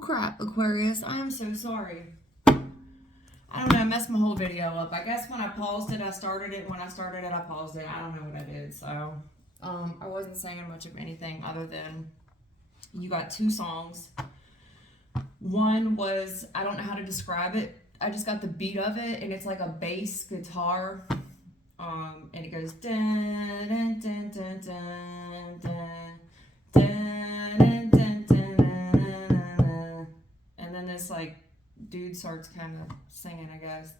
Oh crap, Aquarius, I am so sorry. I don't know, I messed my whole video up. I guess when I paused it, I started it. When I started it, I paused it. I don't know what I did. So, I wasn't saying much of anything other than you got two songs. One was, I don't know how to describe it. I just got the beat of it, and it's like a bass guitar. And it goes dun dun dun dun dun dun dun dun dun dun, and then this like dude starts kind of singing, I guess.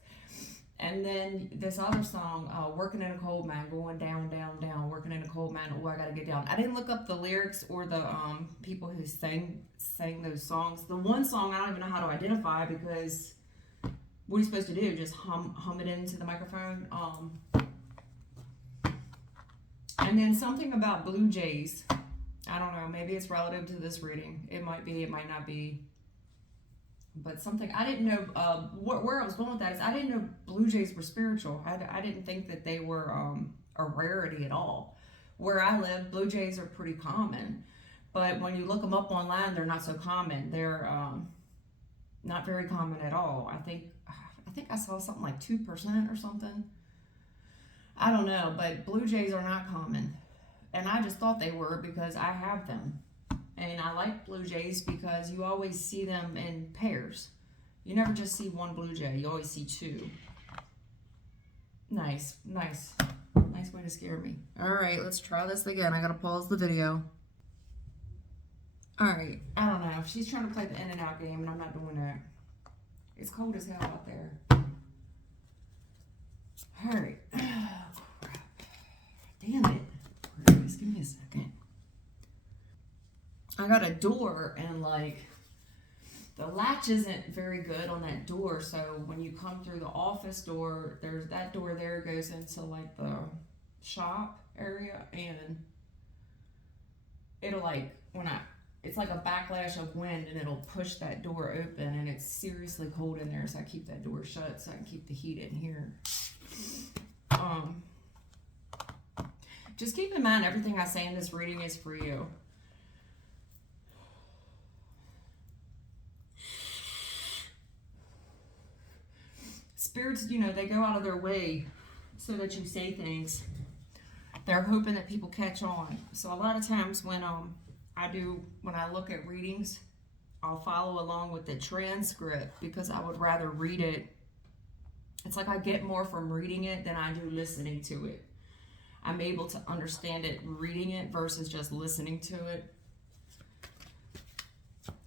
And then this other song, working in a coal mine, going down, down, down, working in a coal mine. Oh, I gotta get down. I didn't look up the lyrics or the people who sang those songs. The one song I don't even know how to identify because what are you supposed to do? Just hum it into the microphone. And then something about Blue Jays. I don't know. Maybe it's relative to this reading. It might be. It might not be. But something I didn't know. Where I was going with that is I didn't know Blue Jays were spiritual. I didn't think that they were a rarity at all. Where I live, Blue Jays are pretty common. But when you look them up online, they're not so common. They're not very common at all. I think I saw something like 2% or something. I don't know, but Blue Jays are not common. And I just thought they were because I have them. And I like Blue Jays because you always see them in pairs. You never just see one Blue Jay. You always see two. Nice way to scare me. All right, let's try this again. I gotta pause the video. All right, I don't know. She's trying to play the in and out game, and I'm not doing that. It's cold as hell out there. All right. Oh, crap. Damn it. Just give me a second. I got a door, and like the latch isn't very good on that door, so when you come through the office door, there's that door there goes into like the shop area, and it'll like it's like a backlash of wind, and it'll push that door open, and it's seriously cold in there, so I keep that door shut so I can keep the heat in here. Just keep in mind everything I say in this reading is for you. Spirits, they go out of their way so that you say things. They're hoping that people catch on. So a lot of times when I look at readings, I'll follow along with the transcript because I would rather read it. It's like I get more from reading it than I do listening to it. I'm able to understand it reading it versus just listening to it.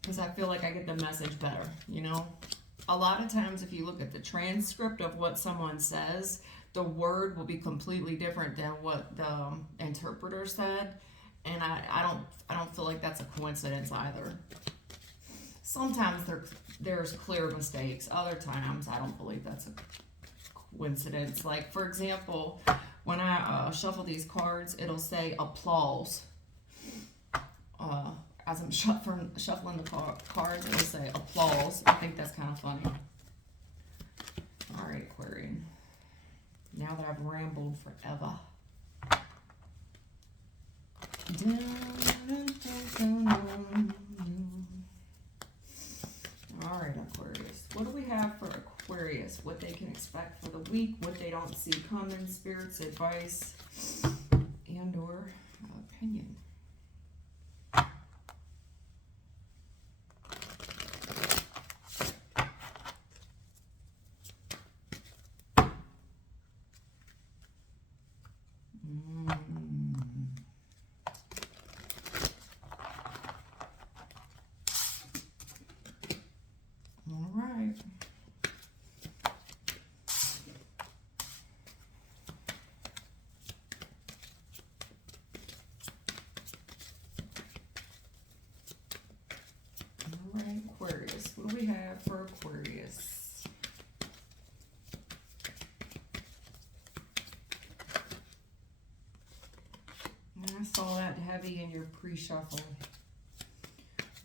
Because I feel like I get the message better, A lot of times if you look at the transcript of what someone says, the word will be completely different than what the interpreter said. And I don't feel like that's a coincidence either. Sometimes there's clear mistakes. Other times I don't believe that's a coincidence. Like, for example, when I shuffle these cards, it'll say applause. As I'm shuffling the cards, it'll say applause. I think that's kind of funny. All right, Aquarian. Now that I've rambled forever. All right, Aquarius. What do we have for Aquarius? What they can expect for the week, what they don't see coming, spirits, advice, and or opinion. All right. All right, Aquarius. What do we have for Aquarius? I saw that heavy in your pre-shuffle.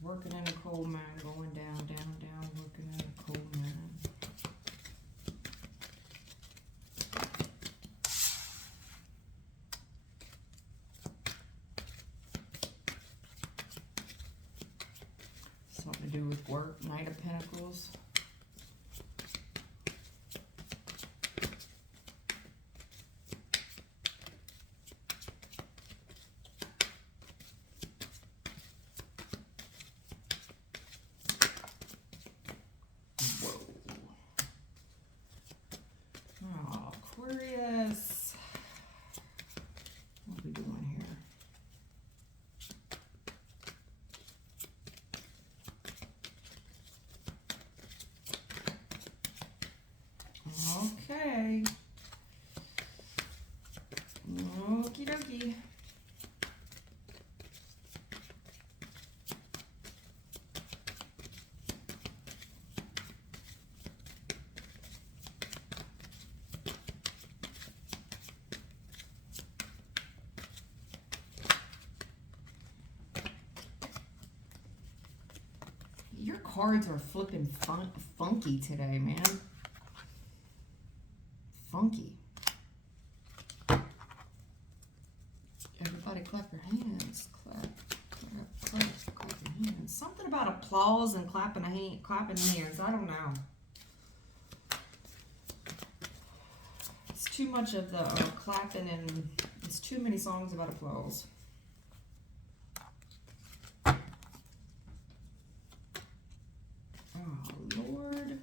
Working in a coal mine, going down, down, down, working in a coal mine. Something do with work. Knight of Pentacles. Aquarius. What are we doing here? Okay. Okie dokie. Your cards are flipping funky today, man. Funky. Everybody clap your hands. Clap, clap, clap, clap your hands. Something about applause and clapping hands. I don't know. It's too much of the clapping, and it's too many songs about applause. Oh, Lord.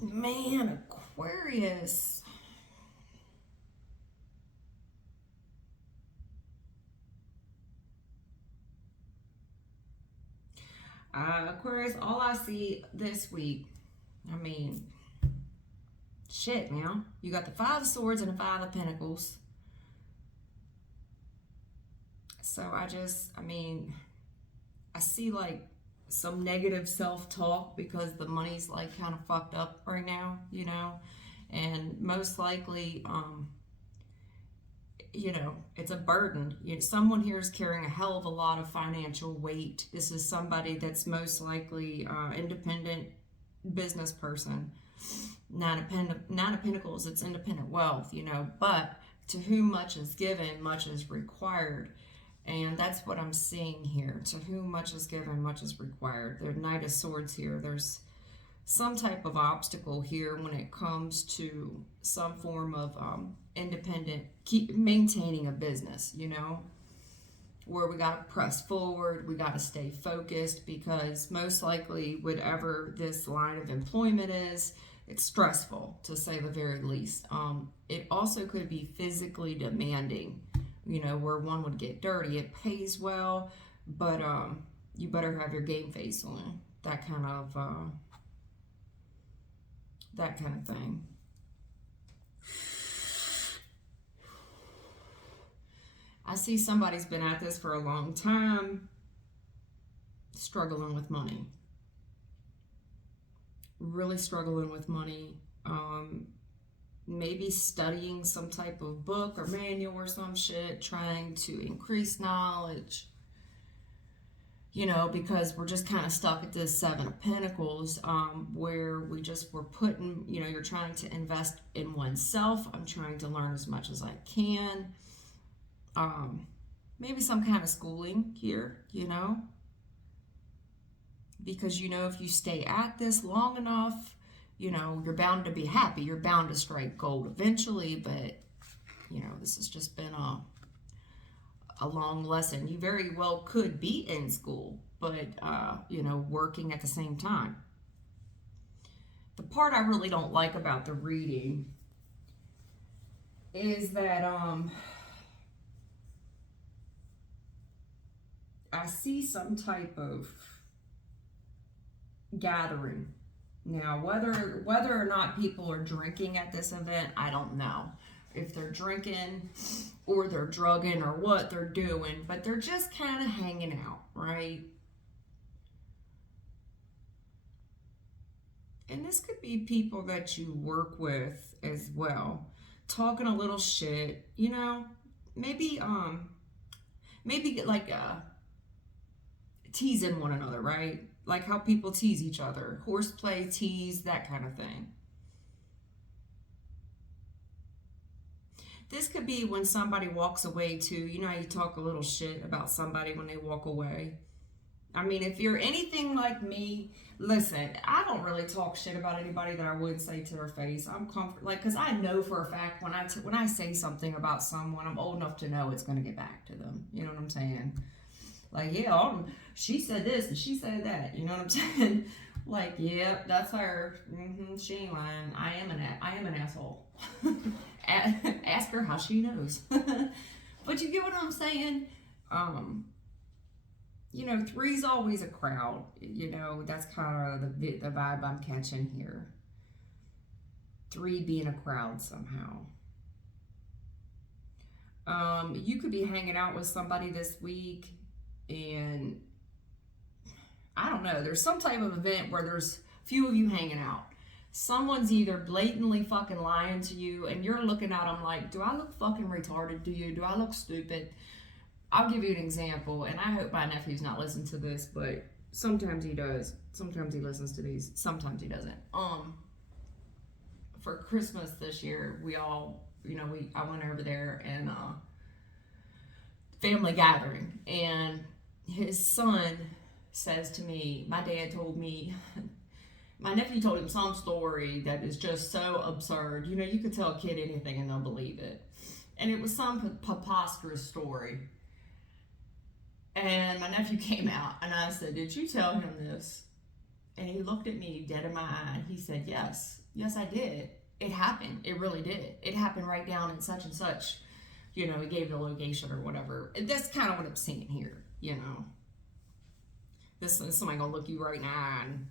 Man, Aquarius. Aquarius, all I see this week, I mean, shit, now. You got the Five of Swords and the Five of Pentacles. So I see like some negative self-talk because the money's like kind of fucked up right now, you know, and most likely, you know, it's a burden. You know, someone here is carrying a hell of a lot of financial weight. This is somebody that's most likely independent business person. Nine of Pentacles, it's independent wealth, you know, but to whom much is given, much is required. And that's what I'm seeing here. To whom much is given, much is required. There's Knight of Swords here. There's some type of obstacle here when it comes to some form of independent, maintaining a business, you know, where we got to press forward, we got to stay focused, because most likely whatever this line of employment is, it's stressful, to say the very least. It also could be physically demanding, you know, where one would get dirty. It pays well, but you better have your game face on. That kind of thing. I see somebody's been at this for a long time, struggling with money. Really struggling with money. Maybe studying some type of book or manual or some shit, trying to increase knowledge, you know, because we're just kind of stuck at this Seven of Pentacles, where we're putting, you know, you're trying to invest in oneself. I'm trying to learn as much as I can. Maybe some kind of schooling here, you know, because, you know, if you stay at this long enough, you know, you're bound to be happy. You're bound to strike gold eventually, but, you know, this has just been a long lesson. You very well could be in school, but, you know, working at the same time. The part I really don't like about the reading is that, I see some type of gathering. Now, whether or not people are drinking at this event, I don't know. If they're drinking or they're drugging or what they're doing, but they're just kind of hanging out, right? And this could be people that you work with as well, talking a little shit, you know, maybe like teasing one another, right? Like how people tease each other, horseplay, tease, that kind of thing. This could be when somebody walks away too. You know how you talk a little shit about somebody when they walk away? I mean, if you're anything like me, listen, I don't really talk shit about anybody that I would say to their face. I'm comfort, like, because I know for a fact when I say something about someone, I'm old enough to know it's going to get back to them. You know what I'm saying? Like, yeah, she said this and she said that. You know what I'm saying? Like, yeah, that's her. She ain't lying. I am an asshole. Ask her how she knows. But you get what I'm saying? You know, three's always a crowd. You know, that's kind of the vibe I'm catching here. Three being a crowd somehow. You could be hanging out with somebody this week and I don't know, there's some type of event where there's a few of you hanging out. Someone's either blatantly fucking lying to you and you're looking at them like, do I look fucking retarded to you? Do I look stupid? I'll give you an example, and I hope my nephew's not listening to this, but sometimes he does. Sometimes he listens to these. Sometimes he doesn't. For Christmas this year, we all, you know, I went over there and family gathering, and his son says to me, my dad told me, my nephew told him some story that is just so absurd. You know, you could tell a kid anything and they'll believe it. And it was some preposterous story. And my nephew came out and I said, did you tell him this? And he looked at me dead in my eye and he said, yes, I did. It happened. It really did. It happened right down in such and such. You know, he gave the location or whatever. That's kind of what I'm seeing here, you know. This somebody gonna look you right in the eye and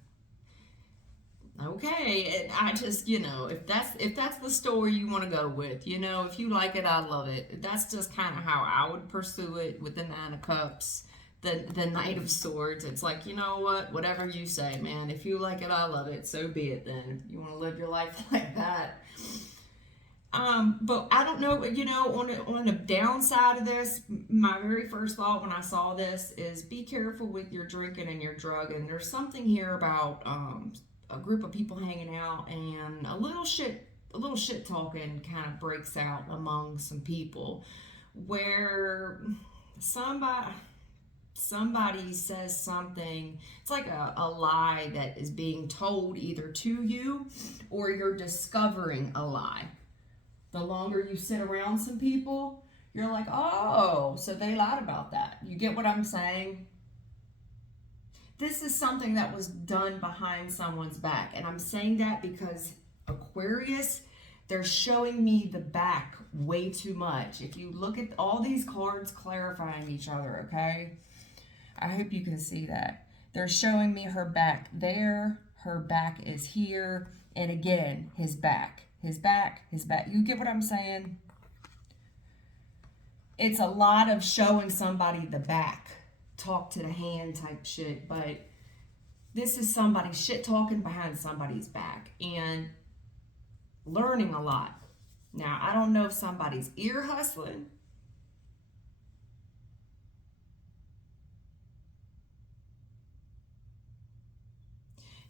okay, and I just, you know, if that's the story you want to go with, you know, if you like it, I love it. That's just kind of how I would pursue it with the Nine of Cups, the Knight of Swords. It's like, you know what, whatever you say, man. If you like it, I love it. So be it then. If you want to live your life like that. But I don't know, you know, on the downside of this, my very first thought when I saw this is be careful with your drinking and your drugging. There's something here about a group of people hanging out and a little shit talking kind of breaks out among some people where somebody says something. It's like a lie that is being told either to you or you're discovering a lie. The longer you sit around some people, you're like, oh, so they lied about that. You get what I'm saying? This is something that was done behind someone's back. And I'm saying that because Aquarius, they're showing me the back way too much. If you look at all these cards clarifying each other, okay? I hope you can see that. They're showing me her back there. Her back is here. And again, his back. His back, his back. You get what I'm saying? It's a lot of showing somebody the back. Talk to the hand type shit, but this is somebody shit talking behind somebody's back and learning a lot. Now, I don't know if somebody's ear hustling.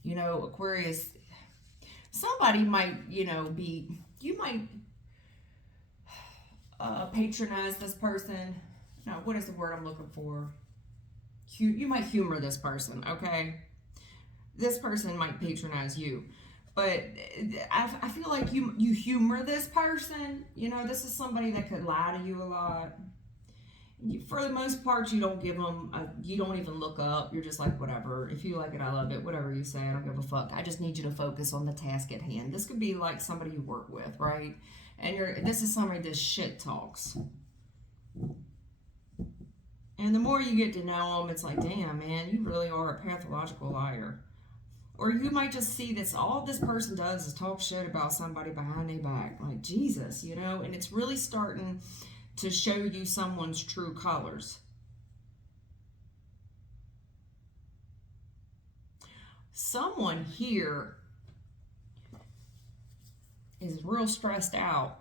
You know, Aquarius, somebody might, you know, you might patronize this person. No, what is the word I'm looking for? You might humor this person, okay? This person might patronize you. But I feel like you humor this person. You know, this is somebody that could lie to you a lot. For the most part, you don't give them, you don't even look up. You're just like, whatever. If you like it, I love it. Whatever you say, I don't give a fuck. I just need you to focus on the task at hand. This could be like somebody you work with, right? And this is somebody that shit talks. And the more you get to know them, it's like, damn, man, you really are a pathological liar. Or you might just see this, all this person does is talk shit about somebody behind their back. Like, Jesus, you know? And it's really starting to show you someone's true colors. Someone here is real stressed out.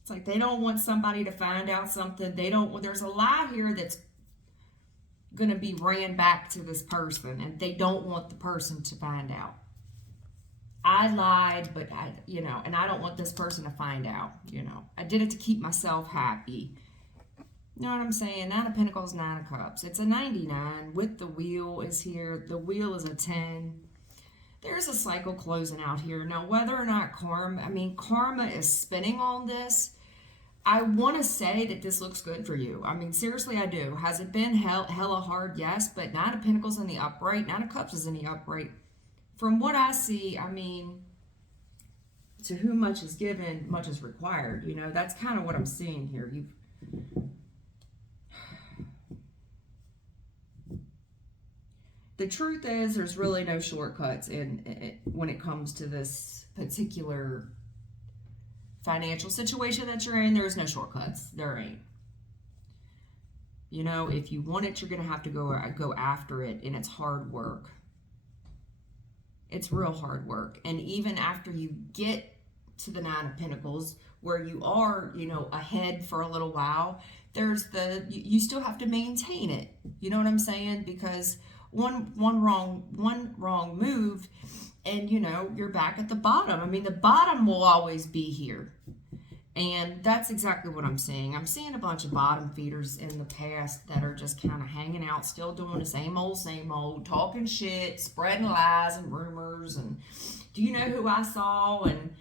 It's like they don't want somebody to find out something. They don't, there's a lie here that's going to be ran back to this person, and they don't want the person to find out. I lied, but and I don't want this person to find out, I did it to keep myself happy. You know what I'm saying? 9 of Pentacles, 9 of Cups. It's a 99 with the wheel is here. The wheel is a 10. There's a cycle closing out here. Now, whether or not karma is spinning on this, I want to say that this looks good for you. I mean, seriously, I do. Has it been hella hard? Yes, but 9 of Pentacles in the upright, 9 of Cups is in the upright. From what I see, to whom much is given, much is required. That's kind of what I'm seeing here. The truth is, there's really no shortcuts when it comes to this particular financial situation that you're in. There's no shortcuts. There ain't. If you want it, you're going to have to go after it, and it's hard work. It's real hard work. And even after you get to the 9 of Pentacles, where you are, ahead for a little while, you still have to maintain it. You know what I'm saying? Because one wrong move, and you're back at the bottom. The bottom will always be here. And that's exactly what I'm seeing. I'm seeing a bunch of bottom feeders in the past that are just kind of hanging out, still doing the same old, talking shit, spreading lies and rumors. And do you know who I saw? And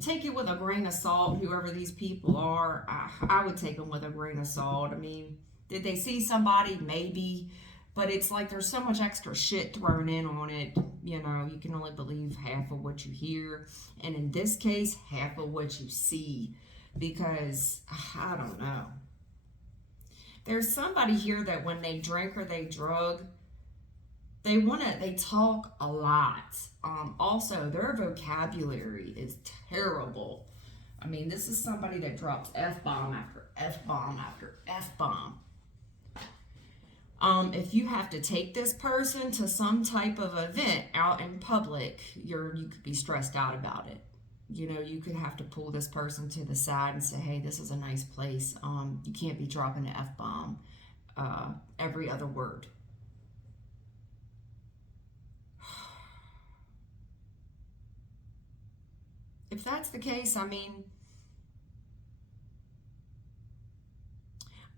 take it with a grain of salt, whoever these people are. I would take them with a grain of salt. Did they see somebody? Maybe. But it's like there's so much extra shit thrown in on it. You can only believe half of what you hear. And in this case, half of what you see. Because, I don't know. There's somebody here that when they drink or they drug, they talk a lot. Also, their vocabulary is terrible. This is somebody that drops F-bomb after F-bomb after F-bomb. If you have to take this person to some type of event out in public, you could be stressed out about it. You could have to pull this person to the side and say, hey, this is a nice place. You can't be dropping an F-bomb every other word. If that's the case,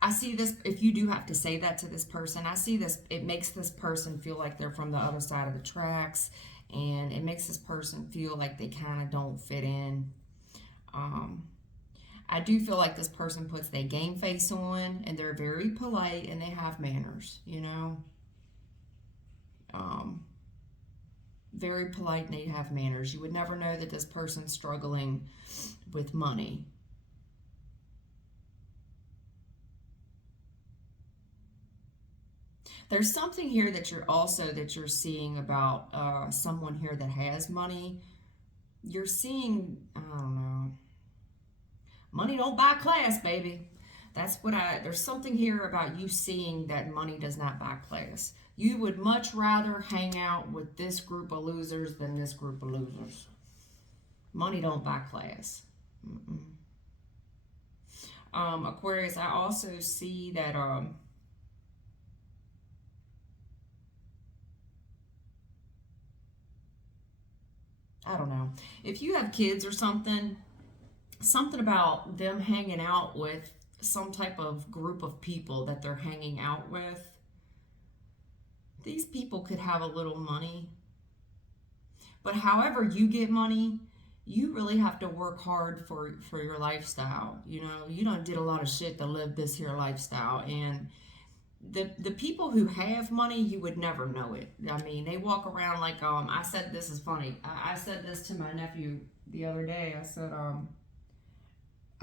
I see this, if you do have to say that to this person, I see this, it makes this person feel like they're from the other side of the tracks, and it makes this person feel like they kind of don't fit in. I do feel like this person puts their game face on, and they're very polite, and they have manners, very polite, and they have manners. You would never know that this person's struggling with money. There's something here that you're seeing about someone here that has money. You're seeing, I don't know, money don't buy class, baby. There's something here about you seeing that money does not buy class. You would much rather hang out with this group of losers than this group of losers. Money don't buy class. Aquarius, I also see that, I don't know. If you have kids or something about them hanging out with some type of group of people that they're hanging out with, these people could have a little money. But however you get money, you really have to work hard for your lifestyle. You done did a lot of shit to live this here lifestyle. And the people who have money, you would never know it. They walk around like, I said, this is funny. I said this to my nephew the other day. I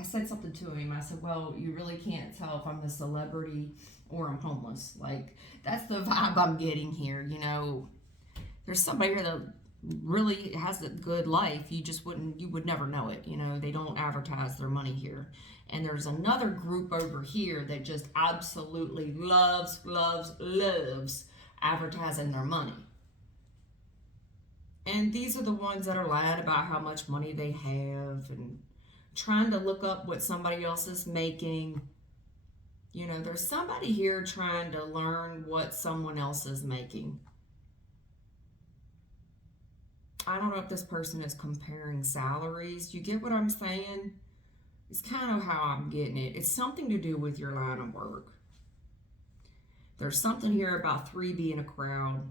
said something to him. I said, well, you really can't tell if I'm a celebrity or I'm homeless. Like, that's the vibe I'm getting here. There's somebody here that really has a good life. You would never know it. You know, they don't advertise their money here. And there's another group over here that just absolutely loves advertising their money. And these are the ones that are lying about how much money they have and trying to look up what somebody else is making. You know, there's somebody here trying to learn what someone else is making. I don't know if this person is comparing salaries. You get what I'm saying? It's kind of how I'm getting it. It's something to do with your line of work. There's something here about 3 being a crowd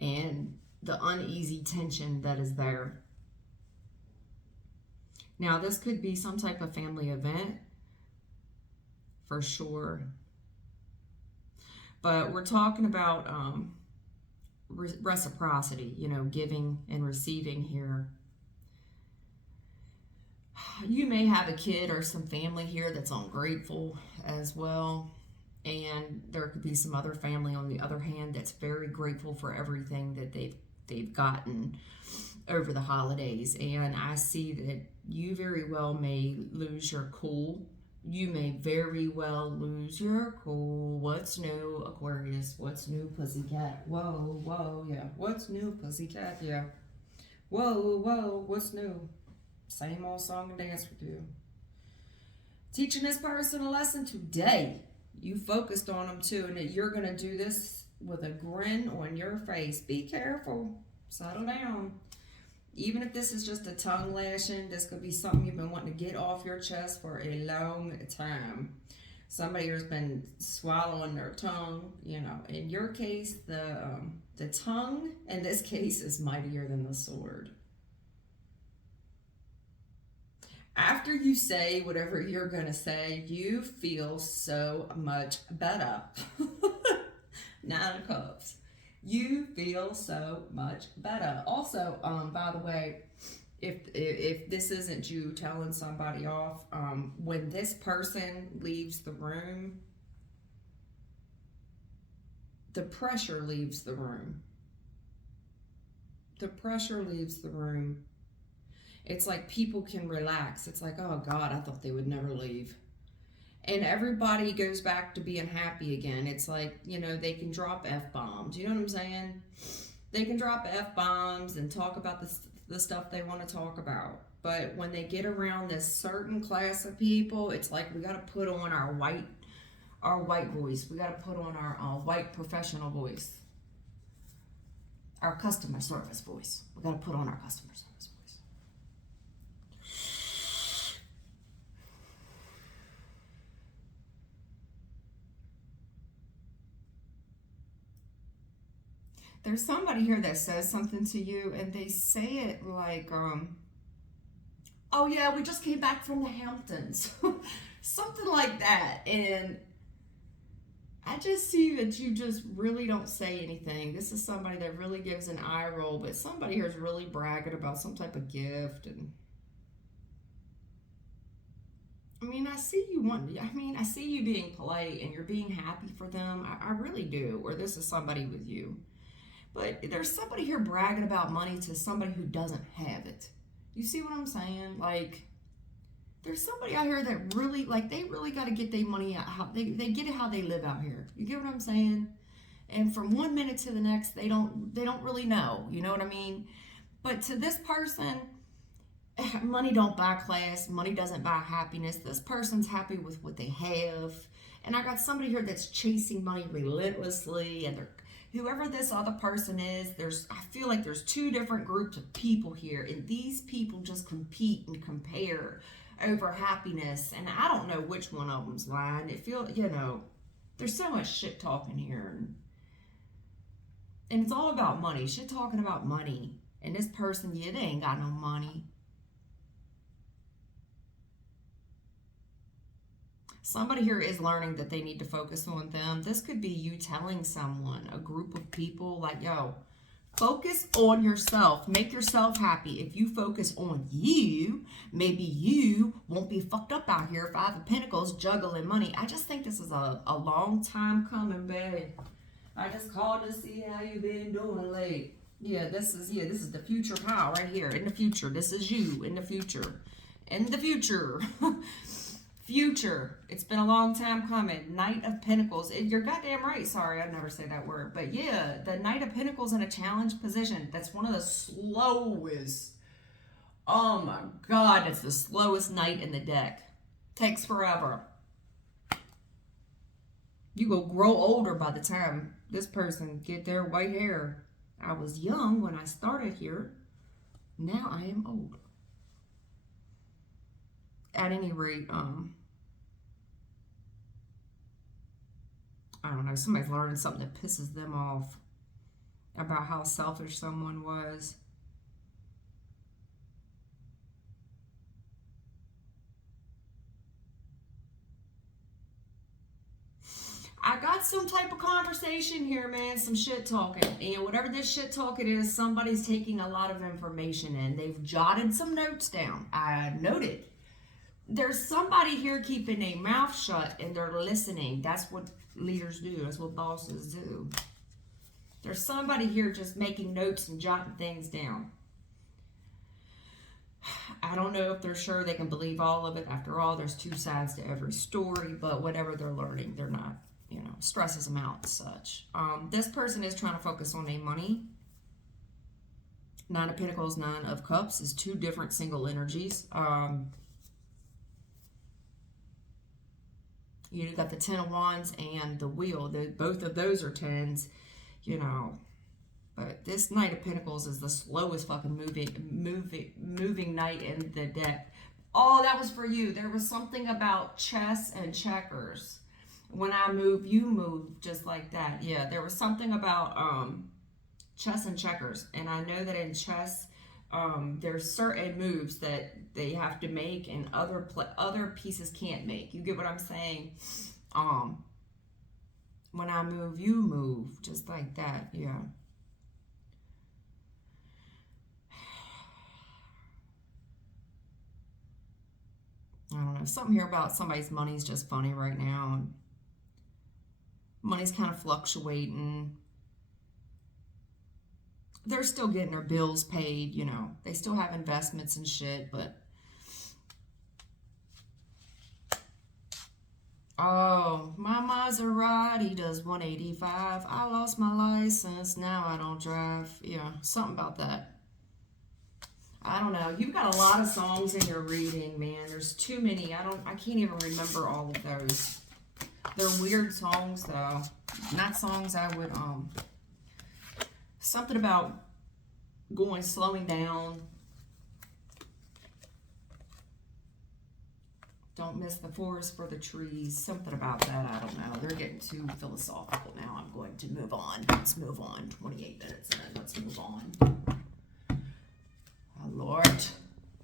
and the uneasy tension that is there. Now, this could be some type of family event, for sure. But we're talking about reciprocity, you know, giving and receiving here. You may have a kid or some family here that's ungrateful as well. And there could be some other family on the other hand that's very grateful for everything that they've gotten over the holidays. And I see that you very well may lose your cool. You may very well lose your cool. What's new, Aquarius? What's new, pussycat? Whoa, yeah. What's new, pussycat? Yeah. Whoa, what's new? Same old song and dance with you. Teaching this person a lesson today. You focused on them too, and that you're going to do this with a grin on your face. Be careful. Settle down. Even if this is just a tongue lashing, this could be something you've been wanting to get off your chest for a long time. Somebody has been swallowing their tongue. You know, in your case, the tongue in this case is mightier than the sword. After you say whatever you're going to say, you feel so much better. 9 of Cups. You feel so much better. Also, by the way, if this isn't you telling somebody off, when this person leaves the room, the pressure leaves the room. The pressure leaves the room. It's like people can relax. It's like, oh God, I thought they would never leave. And everybody goes back to being happy again. It's like, you know, they can drop F-bombs. You know what I'm saying? They can drop F-bombs and talk about the stuff they want to talk about. But when they get around this certain class of people, it's like we got to put on our white voice. We got to put on our white professional voice. Our customer service voice. We got to put on our customer service voice. There's somebody here that says something to you and they say it like, oh yeah, we just came back from the Hamptons. Something like that. And I just see that you just really don't say anything. This is somebody that really gives an eye roll, but somebody here is really bragging about some type of gift. And I mean, I see you being polite and you're being happy for them. I really do. Or this is somebody with you. But there's somebody here bragging about money to somebody who doesn't have it. You see what I'm saying? Like, there's somebody out here that really, like, they really got to get their money out. How they get it how they live out here. You get what I'm saying? And from one minute to the next, they don't really know. You know what I mean? But to this person, money don't buy class. Money doesn't buy happiness. This person's happy with what they have. And I got somebody here that's chasing money relentlessly, and whoever this other person is, I feel like there's 2 different groups of people here, and these people just compete and compare over happiness, and I don't know which one of them's lying. It feels, you know, there's so much shit talking here, and it's all about money. Shit talking about money, and this person, yeah, they ain't got no money. Somebody here is learning that they need to focus on them. This could be you telling someone, a group of people, like, yo, focus on yourself. Make yourself happy. If you focus on you, maybe you won't be fucked up out here, 5 of Pentacles, juggling money. I just think this is a long time coming, baby. I just called to see how you been doing late. Yeah, this is the future pal right here. In the future. This is you in the future. In the future. Future. It's been a long time coming. Knight of Pentacles. You're goddamn right. Sorry, I'd never say that word. But yeah, the Knight of Pentacles in a challenge position. That's one of the slowest. Oh my God, it's the slowest knight in the deck. Takes forever. You will grow older by the time this person get their white hair. I was young when I started here. Now I am old. At any rate, I don't know, somebody's learning something that pisses them off about how selfish someone was. I got some type of conversation here, man, some shit talking. And whatever this shit talking is, somebody's taking a lot of information in. They've jotted some notes down. I noted. There's somebody here keeping their mouth shut and they're listening. That's what leaders do. That's what bosses do. There's somebody here just making notes and jotting things down. I don't know if they're sure they can believe all of it. After all, there's two sides to every story, but whatever they're learning, they're not, you know, stresses them out and such. This person is trying to focus on their money. Nine of Pentacles, Nine of Cups is two different single energies. You got the Ten of Wands and the Wheel. Both of those are tens, you know. But this Knight of Pentacles is the slowest fucking moving knight in the deck. Oh, that was for you. There was something about chess and checkers. When I move, you move, just like that. Yeah, there was something about chess and checkers. And I know that in chess, there's certain moves that they have to make and other pieces can't make. You get what I'm saying? When I move, you move, just like that. Yeah. I don't know. Something here about somebody's money's just funny right now. Money's kind of fluctuating. They're still getting their bills paid, you know. They still have investments and shit, but... Oh, my Maserati does 185. I lost my license. Now I don't drive. Yeah, something about that. I don't know. You've got a lot of songs in your reading, man. There's too many. I can't even remember all of those. They're weird songs, though. Not songs I would, something about slowing down. Don't miss the forest for the trees. Something about that. I don't know. They're getting too philosophical now. I'm going to move on. Let's move on. 28 minutes in. Let's move on. Oh, Lord.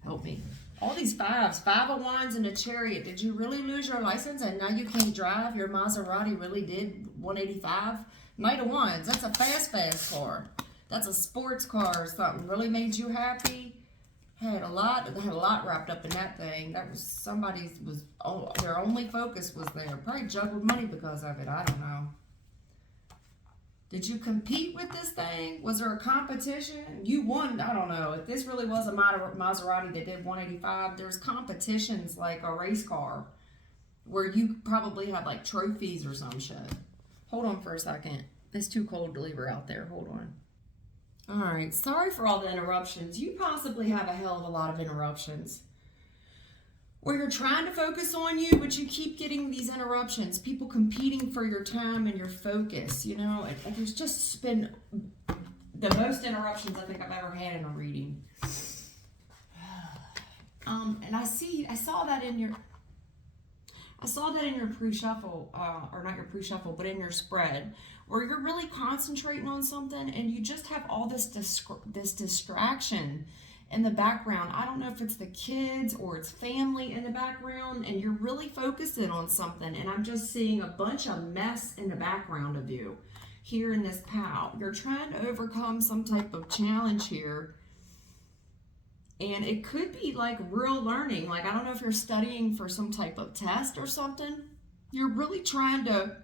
Help me. All these fives. Five of Wands and a Chariot. Did you really lose your license and now you can't drive? Your Maserati really did 185? Knight of Wands. That's a fast car. That's a sports car or something. Really made you happy? Had a lot wrapped up in that thing. That was their only focus was there. Probably juggled money because of it. I don't know. Did you compete with this thing? Was there a competition? You won. I don't know. If this really was a Maserati that did 185, there's competitions like a race car where you probably have like trophies or some shit. Hold on for a second. It's too cold to leave her out there. Hold on. All right, sorry for all the interruptions. You possibly have a hell of a lot of interruptions where you're trying to focus on you, but you keep getting these interruptions. People competing for your time and your focus, you know? There's just been the most interruptions I think I've ever had in a reading. And I saw that in your pre-shuffle, or not your pre-shuffle, but in your spread, where you're really concentrating on something and you just have all this distraction in the background. I don't know if it's the kids or it's family in the background, and you're really focusing on something, and I'm just seeing a bunch of mess in the background of you here in this pal. You're trying to overcome some type of challenge here. And it could be like real learning. Like, I don't know if you're studying for some type of test or something. You're really trying to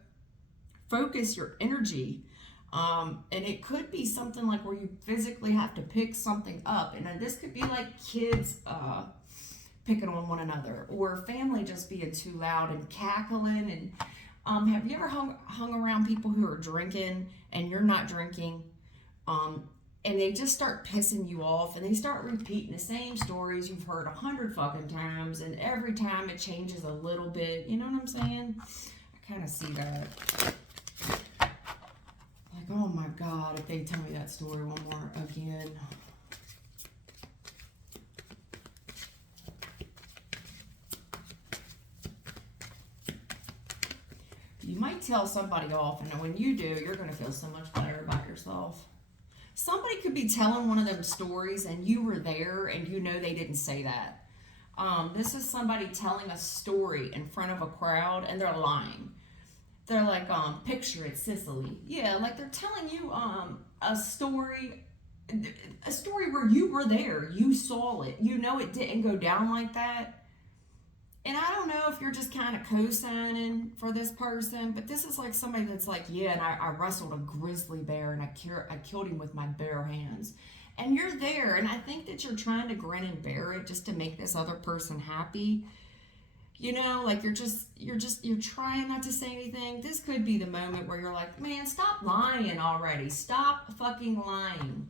focus your energy And it could be something like where you physically have to pick something up. And then this could be like kids picking on one another, or family just being too loud and cackling. And have you ever hung around people who are drinking and you're not drinking? And they just start pissing you off, and they start repeating the same stories you've heard 100 fucking times, and every time it changes a little bit. You know what I'm saying? I kind of see that. Like, oh my God, if they tell me that story one more again. You might tell somebody off, and when you do, you're going to feel so much better about yourself. Somebody could be telling one of them stories and you were there and you know they didn't say that. This is somebody telling a story in front of a crowd and they're lying. They're like, picture it, Sicily. Yeah, like they're telling you a story where you were there. You saw it. You know it didn't go down like that. And I don't know if you're just kind of co-signing for this person, but this is like somebody that's like, yeah, and I wrestled a grizzly bear and I killed him with my bare hands. And you're there, and I think that you're trying to grin and bear it just to make this other person happy. You know, like you're trying not to say anything. This could be the moment where you're like, man, stop lying already. Stop fucking lying.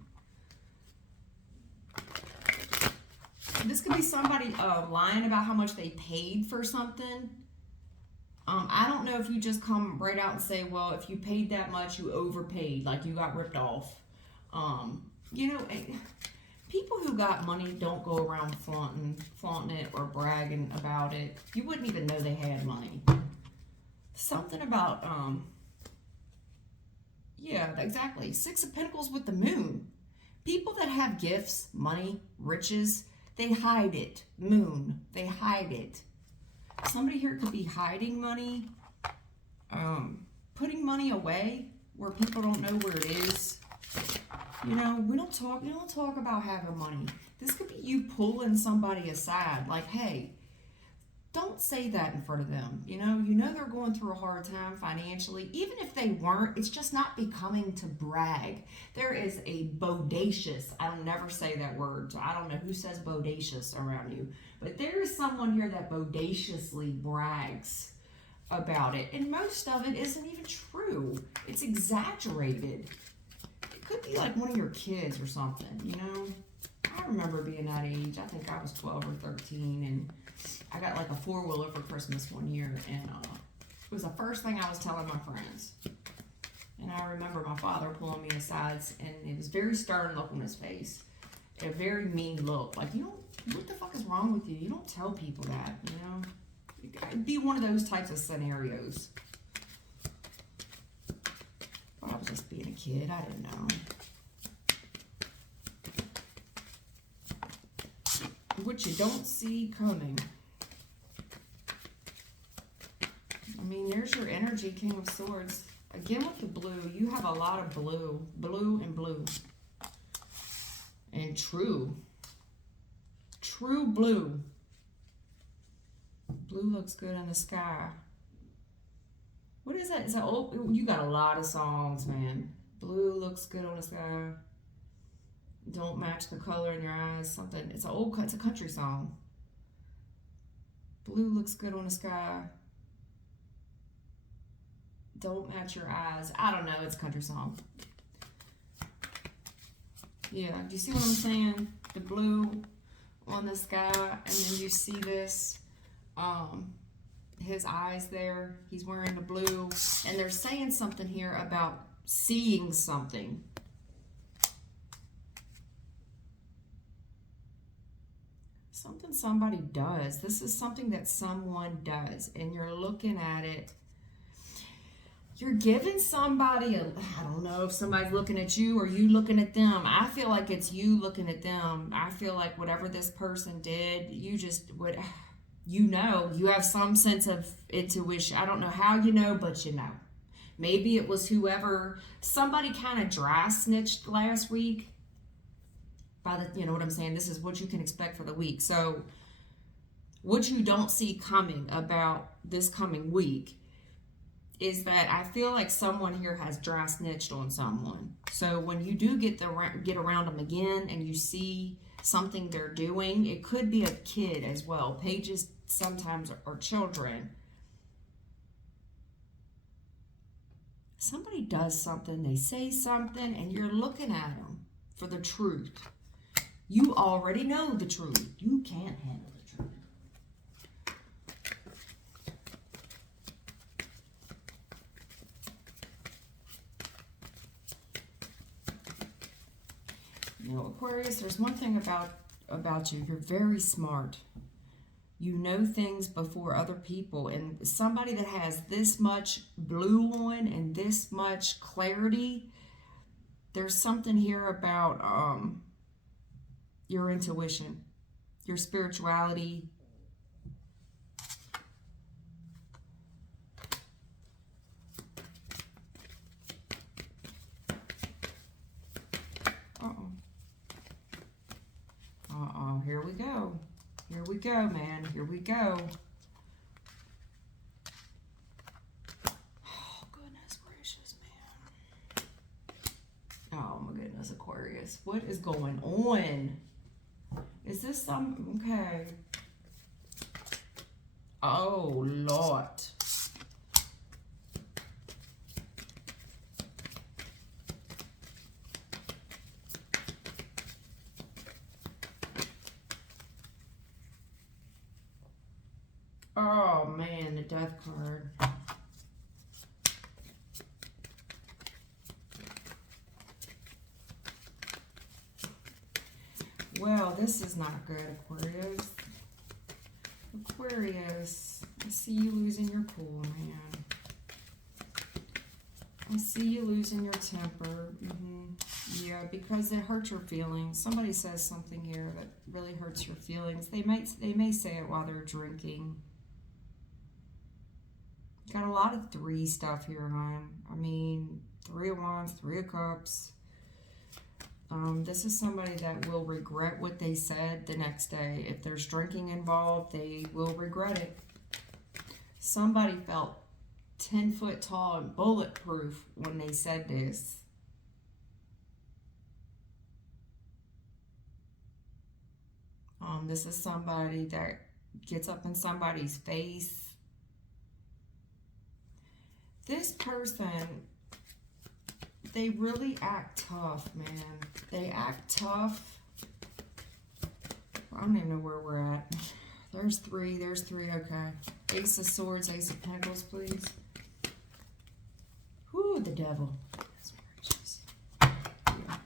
This could be somebody lying about how much they paid for something. I don't know if you just come right out and say, well, if you paid that much, you overpaid, like you got ripped off. You know, people who got money don't go around flaunting it or bragging about it. You wouldn't even know they had money. Something about, yeah, exactly. Six of Pentacles with the Moon. People that have gifts, money, riches, they hide it. Moon, they hide it. Somebody here could be hiding money, putting money away where people don't know where it is. You know, you don't talk about having money. This could be you pulling somebody aside, like, hey, don't say that in front of them. You know they're going through a hard time financially. Even if they weren't, it's just not becoming to brag. There is a bodacious, I'll never say that word, so I don't know who says bodacious around you, but there is someone here that bodaciously brags about it, and most of it isn't even true. It's exaggerated. It could be like one of your kids or something, you know? I remember being that age. I think I was 12 or 13, and I got like a 4-wheeler for Christmas one year, and it was the first thing I was telling my friends. And I remember my father pulling me aside, and it was very stern look on his face, a very mean look. Like, what the fuck is wrong with you? You don't tell people that, you know? It'd be one of those types of scenarios. But I was just being a kid. I didn't know. What you don't see coming. I mean, there's your energy, King of Swords. Again with the blue, you have a lot of blue. Blue and blue. And true. True blue. Blue looks good in the sky. What is that? Is that old? You got a lot of songs, man. Blue looks good on the sky. Don't match the color in your eyes. Something. It's a country song. Blue looks good on the sky. Don't match your eyes. I don't know. It's a country song. Yeah. Do you see what I'm saying? The blue on the sky, and then you see this. His eyes there. He's wearing the blue, and they're saying something here about seeing something. Something somebody does. This is something that someone does, and you're looking at it. You're giving somebody I don't know if somebody's looking at you or you looking at them. I feel like it's you looking at them. I feel like whatever this person did, you just would, you have some sense of intuition. I don't know how you know, but you know. Maybe it was whoever, somebody kind of dry snitched last week. You know what I'm saying? This is what you can expect for the week. So what you don't see coming about this coming week is that I feel like someone here has dry snitched on someone. So when you do get around them again and you see something they're doing, it could be a kid as well. Pages sometimes are children. Somebody does something, they say something, and you're looking at them for the truth. You already know the truth. You can't handle the truth. You know, Aquarius, there's one thing about you. You're very smart. You know things before other people. And somebody that has this much blue on and this much clarity, there's something here about your intuition, your spirituality. Here we go. Here we go, man. Here we go. Oh, goodness gracious, man. Oh, my goodness, Aquarius. What is going on? Is this some... Okay. Oh, Lord. Oh, man, the death card. Well, this is not good, Aquarius. Aquarius, I see you losing your cool, man. I see you losing your temper. Yeah, because it hurts your feelings. Somebody says something here that really hurts your feelings. They may say it while they're drinking. Got a lot of 3 stuff here, hon. I mean, 3 of Wands, 3 of Cups. This is somebody that will regret what they said the next day. If there's drinking involved, they will regret it. Somebody felt 10 foot tall and bulletproof when they said this. This is somebody that gets up in somebody's face. This person, they really act tough, man. They act tough. I don't even know where we're at. There's 3, okay. Ace of Swords, Ace of Pentacles, please. Whoo, the devil. Yeah.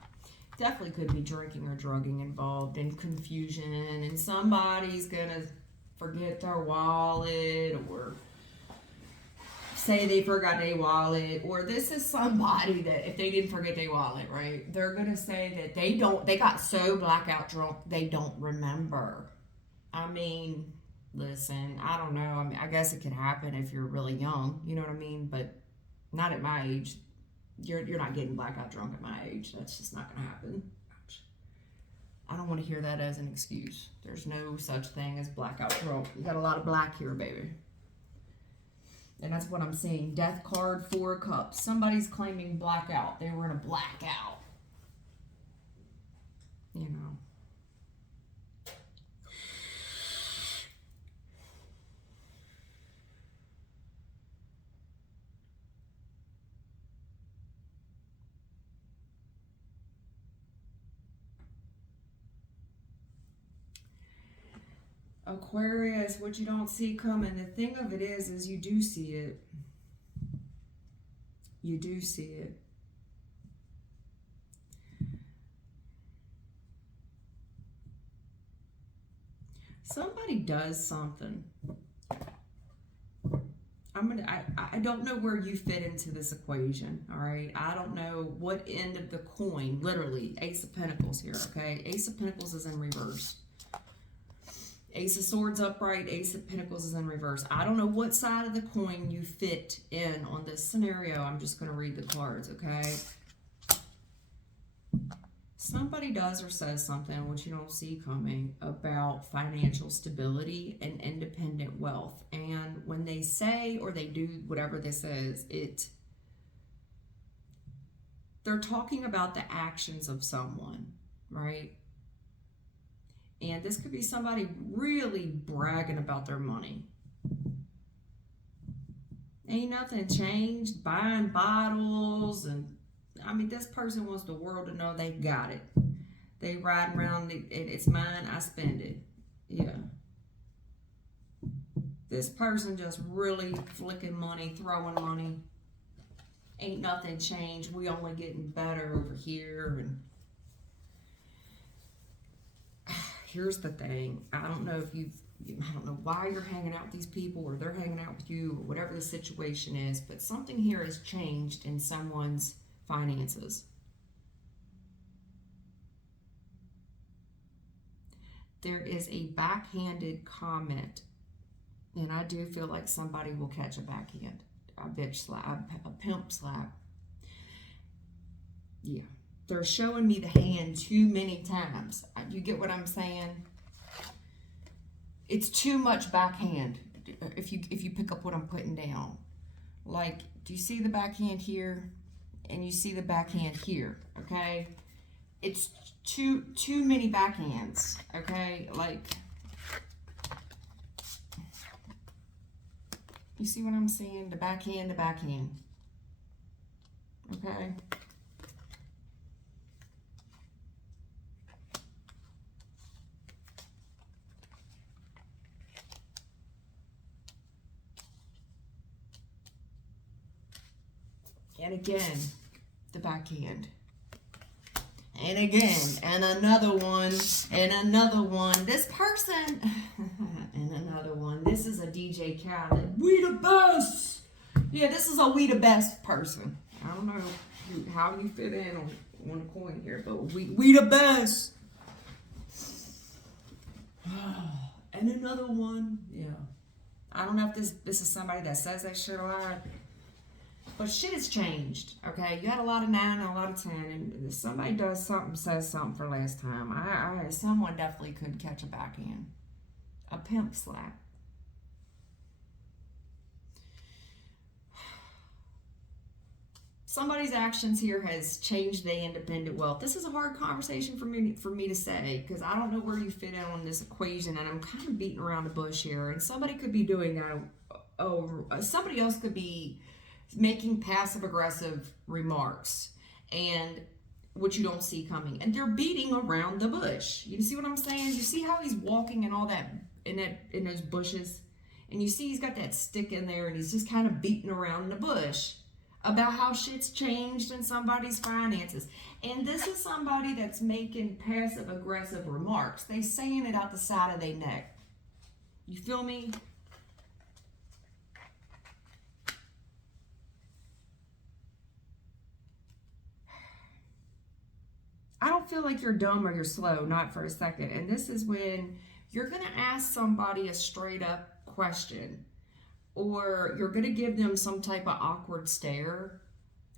Definitely could be drinking or drugging involved and confusion, and somebody's gonna forget their wallet or say they forgot their wallet, or this is somebody that if they didn't forget their wallet, right, they're gonna say that they got so blackout drunk they don't remember. I mean, listen, I don't know. I mean, I guess it could happen if you're really young, you know what I mean, but not at my age. You're not getting blackout drunk at my age. That's just not gonna happen. I don't want to hear that as an excuse. There's no such thing as blackout drunk. You got a lot of black here, baby. And that's what I'm seeing. Death card, 4 of Cups. Somebody's claiming blackout. They were in a blackout. You know. Aquarius, what you don't see coming. The thing of it is you do see it. You do see it. Somebody does something. I don't know where you fit into this equation, all right? I don't know what end of the coin, literally, Ace of Pentacles here, okay? Ace of Pentacles is in reverse. Ace of Swords upright, Ace of Pentacles is in reverse. I don't know what side of the coin you fit in on this scenario. I'm just going to read the cards, okay? Somebody does or says something which you don't see coming about financial stability and independent wealth. And when they say or they do whatever this is, they're talking about the actions of someone, right? And this could be somebody really bragging about their money. Ain't nothing changed, buying bottles, and I mean, this person wants the world to know they got it. They ride around, it's mine, I spend it. Yeah. This person just really flicking money, throwing money. Ain't nothing changed. We only getting better over here. And here's the thing. I don't know why you're hanging out with these people or they're hanging out with you or whatever the situation is, but something here has changed in someone's finances. There is a backhanded comment, and I do feel like somebody will catch a backhand, a bitch slap, a pimp slap. Yeah, they're showing me the hand too many times. You get what I'm saying? It's too much backhand. If you pick up what I'm putting down, like, do you see the backhand here, and you see the backhand here? Okay, it's too many backhands. Okay, like, you see what I'm saying? The backhand, okay. And again, the backhand. And again, and another one, and another one. This person, and another one. This is a DJ Khaled. We the best! Yeah, this is a we the best person. I don't know how you fit in on the coin here, but we the best. And another one. Yeah. I don't know if this is somebody that says that shit a lot. But shit has changed, okay? You had a lot of 9 and a lot of 10, and if somebody does something, says something for last time, someone definitely could catch a backhand. A pimp slap. Somebody's actions here has changed their independent wealth. This is a hard conversation for me to say, because I don't know where you fit in on this equation, and I'm kind of beating around the bush here, and somebody could be doing that. Somebody else could be making passive-aggressive remarks, and what you don't see coming, and they're beating around the bush. You see what I'm saying? You see how he's walking and all that in those bushes, and you see he's got that stick in there, and he's just kind of beating around the bush about how shit's changed in somebody's finances. And this is somebody that's making passive-aggressive remarks. They saying it out the side of their neck. You feel me? I don't feel like you're dumb or you're slow, not for a second. And this is when you're going to ask somebody a straight up question, or you're going to give them some type of awkward stare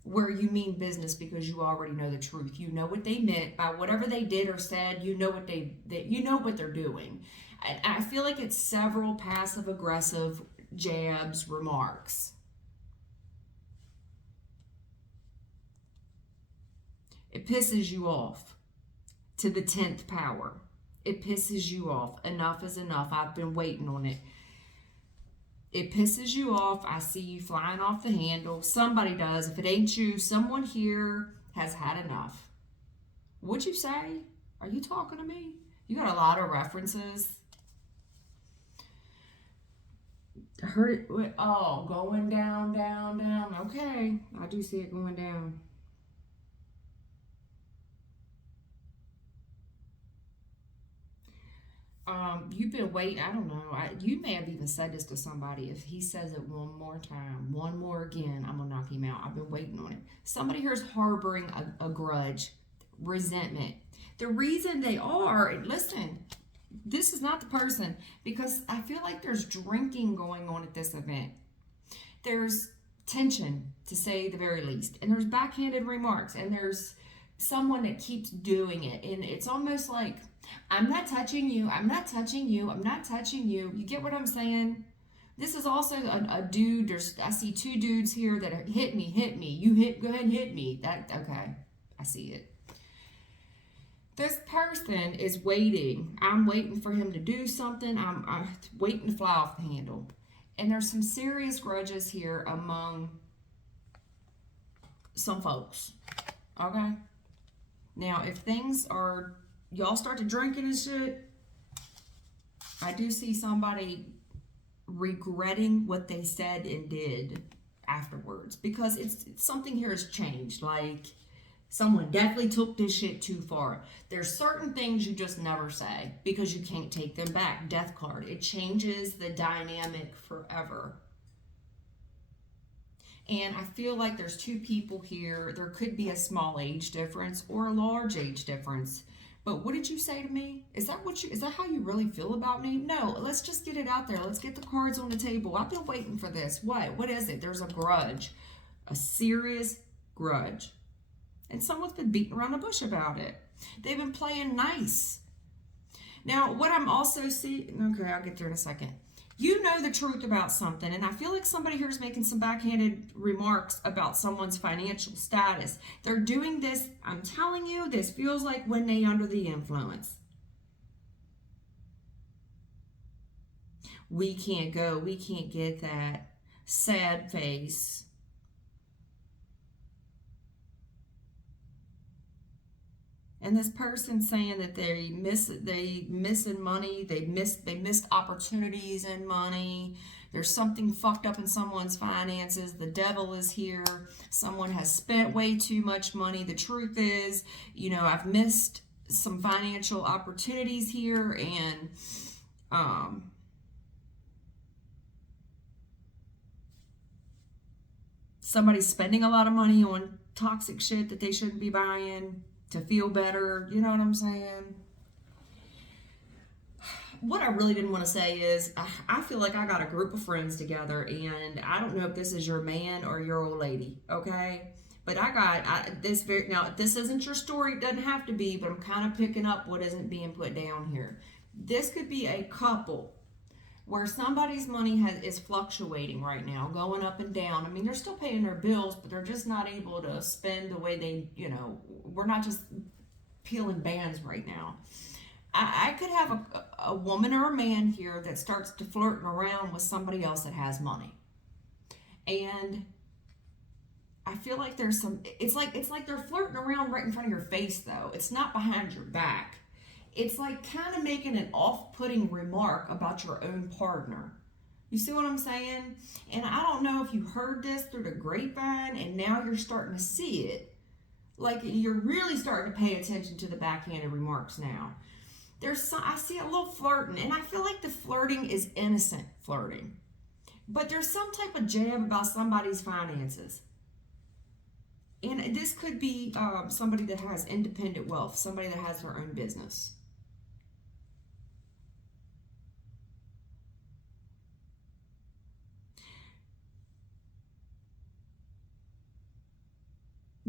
where you mean business because you already know the truth. You know what they meant by whatever they did or said. You know what you know what they're doing. And I feel like it's several passive aggressive jabs, remarks. It pisses you off to the 10th power. It pisses you off. Enough is enough. I've been waiting on it. It pisses you off. I see you flying off the handle. Somebody does. If it ain't you, someone here has had enough. What'd you say? Are you talking to me? You got a lot of references. Heard it. Oh, going down, down, down. Okay. I do see it going down. You've been waiting. I don't know. You may have even said this to somebody. If he says it one more time, one more again, I'm going to knock him out. I've been waiting on it. Somebody here is harboring a grudge, resentment. The reason they are, listen, this is not the person, because I feel like there's drinking going on at this event. There's tension, to say the very least. And there's backhanded remarks. And there's someone that keeps doing it. And it's almost like, I'm not touching you, I'm not touching you, I'm not touching you. You get what I'm saying? This is also a dude. I see two dudes here that are hit me. You go ahead and hit me. Okay, I see it. This person is waiting. I'm waiting for him to do something. I'm waiting to fly off the handle. And there's some serious grudges here among some folks. Okay? Now, if y'all start to drinking and shit, I do see somebody regretting what they said and did afterwards, because it's something here has changed. Like, someone definitely took this shit too far. There's certain things you just never say because you can't take them back. Death card. It changes the dynamic forever. And I feel like there's two people here. There could be a small age difference or a large age difference. But what did you say to me? Is that how you really feel about me? No, let's just get it out there. Let's get the cards on the table. I've been waiting for this. What is it? There's a grudge. A serious grudge. And someone's been beating around the bush about it. They've been playing nice. Now, what I'm also seeing, okay, I'll get there in a second. You know the truth about something, and I feel like somebody here is making some backhanded remarks about someone's financial status. They're doing this, I'm telling you, this feels like when they under the influence. We can't go, we can't get that. Sad face. And this person saying that they missing money, they missed opportunities in money. There's something fucked up in someone's finances. The devil is here. Someone has spent way too much money. The truth is, I've missed some financial opportunities here, and somebody's spending a lot of money on toxic shit that they shouldn't be buying to feel better. You know what I'm saying? What I really didn't want to say is, I feel like I got a group of friends together, and I don't know if this is your man or your old lady, okay? But now, this isn't your story, it doesn't have to be, but I'm kind of picking up what isn't being put down here. This could be a couple where somebody's money is fluctuating right now, going up and down. I mean, they're still paying their bills, but they're just not able to spend the way they, we're not just peeling bands right now. I could have a woman or a man here that starts to flirt around with somebody else that has money. And I feel like there's it's like they're flirting around right in front of your face, though. It's not behind your back. It's like kind of making an off-putting remark about your own partner. You see what I'm saying? And I don't know if you heard this through the grapevine and now you're starting to see it. Like, you're really starting to pay attention to the backhanded remarks now. I see a little flirting, and I feel like the flirting is innocent flirting. But there's some type of jab about somebody's finances. And this could be somebody that has independent wealth, somebody that has their own business.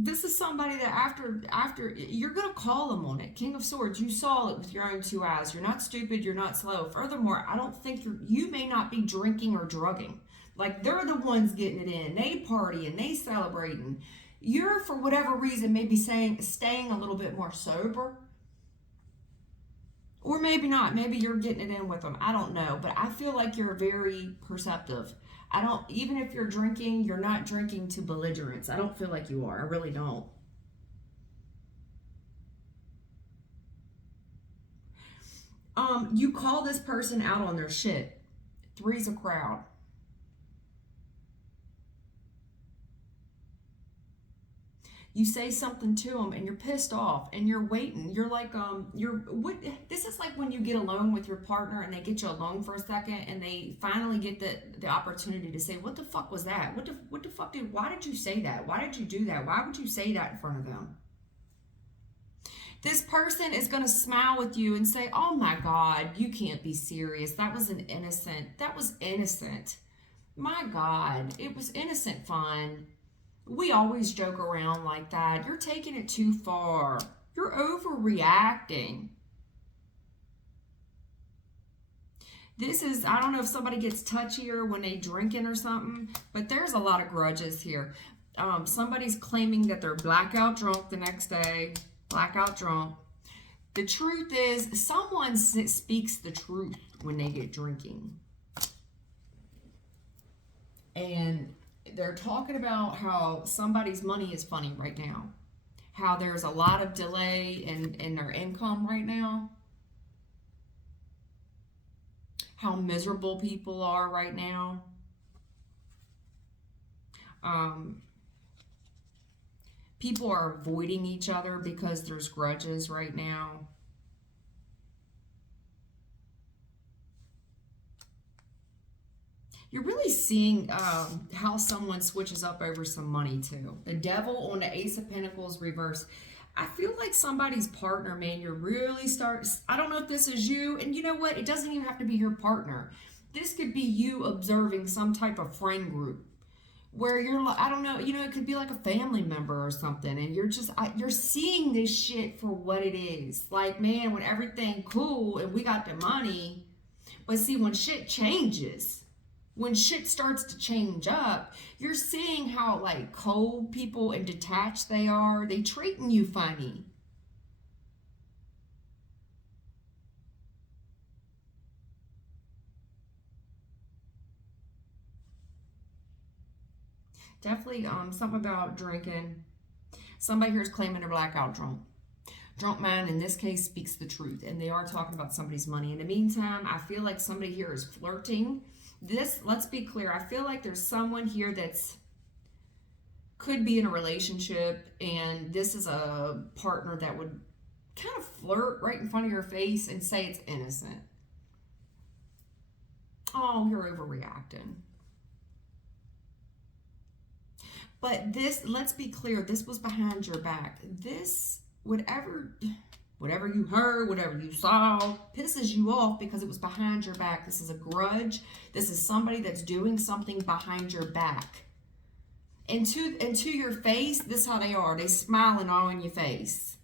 This is somebody that after you're going to call them on it. King of Swords, you saw it with your own two eyes. You're not stupid, you're not slow. Furthermore, I don't think you may not be drinking or drugging. Like, they're the ones getting it in. They partying, they celebrating. You're, for whatever reason, maybe staying a little bit more sober. Or maybe not. Maybe you're getting it in with them. I don't know. But I feel like you're very perceptive. Even if you're drinking, you're not drinking to belligerence. I don't feel like you are. I really don't. You call this person out on their shit. Three's a crowd. You say something to them and you're pissed off and you're waiting. You're like, this is like when you get alone with your partner and they get you alone for a second and they finally get the opportunity to say, what the fuck was that? What the fuck why did you say that? Why did you do that? Why would you say that in front of them? This person is going to smile with you and say, oh my God, you can't be serious. That was innocent. My God, it was innocent fun. We always joke around like that. You're taking it too far. You're overreacting. This is, I don't know if somebody gets touchier when they drinking or something, but there's a lot of grudges here. Somebody's claiming that they're blackout drunk the next day. Blackout drunk. The truth is, someone speaks the truth when they get drinking. And they're talking about how somebody's money is funny right now. How there's a lot of delay in their income right now. How miserable people are right now. People are avoiding each other because there's grudges right now. You're really seeing how someone switches up over some money too. The Devil on the Ace of Pentacles reverse. I feel like somebody's partner, man, you're really I don't know if this is you, and you know what? It doesn't even have to be your partner. This could be you observing some type of friend group where you're like, I don't know, you know, it could be like a family member or something, and you're just, you're seeing this shit for what it is. Like, man, when everything cool and we got the money, but see, when shit changes, when shit starts to change up, you're seeing how like cold people and detached they are. They treating you funny. Definitely something about drinking. Somebody here is claiming they're blackout drunk. Drunk man in this case speaks the truth, and they are talking about somebody's money. In the meantime, I feel like somebody here is flirting. This, let's be clear, I feel like there's someone here that's could be in a relationship, and this is a partner that would kind of flirt right in front of your face and say it's innocent. Oh, you're overreacting. But this, let's be clear, this was behind your back. This, whatever you heard, whatever you saw, pisses you off because it was behind your back. This is a grudge. This is somebody that's doing something behind your back. And to your face, this is how they are. They smiling all in your face.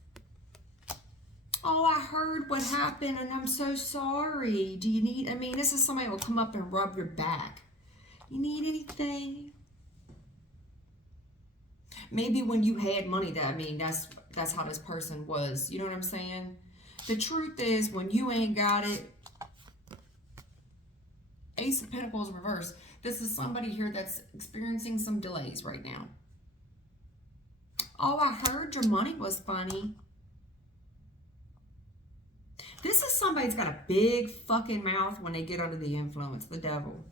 Oh, I heard what happened and I'm so sorry. Do you need, I mean, this is somebody who will come up and rub your back. You need anything? Maybe when you had money, that's how this person was. You know what I'm saying? The truth is, when you ain't got it, Ace of Pentacles reverse. This is somebody here that's experiencing some delays right now. Oh, I heard your money was funny. This is somebody that's got a big fucking mouth when they get under the influence. The Devil.